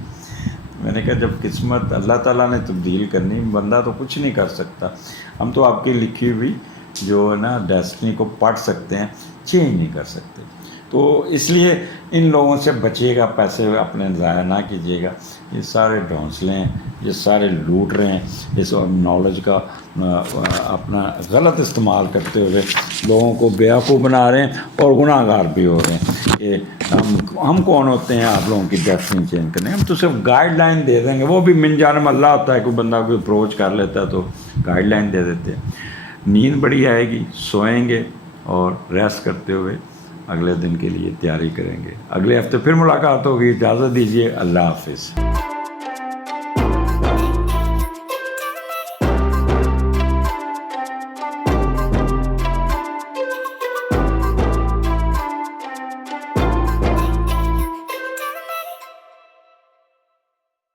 میں نے کہا جب قسمت اللہ تعالیٰ نے تبدیل کرنی, بندہ تو کچھ نہیں کر سکتا. ہم تو آپ کی لکھی ہوئی جو ہے نا ڈیسٹنی کو پڑھ سکتے ہیں, چینج نہیں کر سکتے. تو اس لیے ان لوگوں سے بچیے گا, پیسے اپنے ضائع نہ کیجیے گا. یہ سارے ڈھونسلے ہیں, یہ سارے لوٹ رہے ہیں. اس نالج کا اپنا غلط استعمال کرتے ہوئے لوگوں کو بیوقوف بنا رہے ہیں اور گناہ گار بھی ہو رہے ہیں. کہ ہم کون ہوتے ہیں آپ لوگوں کی ڈیسٹنی چینج کرنے؟ ہم تو صرف گائیڈ لائن دے دیں گے. وہ بھی من جانب اللہ ہوتا ہے, کوئی بندہ کوئی اپروچ کر لیتا ہے تو گائیڈ لائن دے دیتے ہیں. نیند بڑی آئے گی, سوئیں گے اور ریسٹ کرتے ہوئے اگلے دن کے لیے تیاری کریں گے. اگلے ہفتے پھر ملاقات ہوگی. اجازت دیجیے, اللہ حافظ.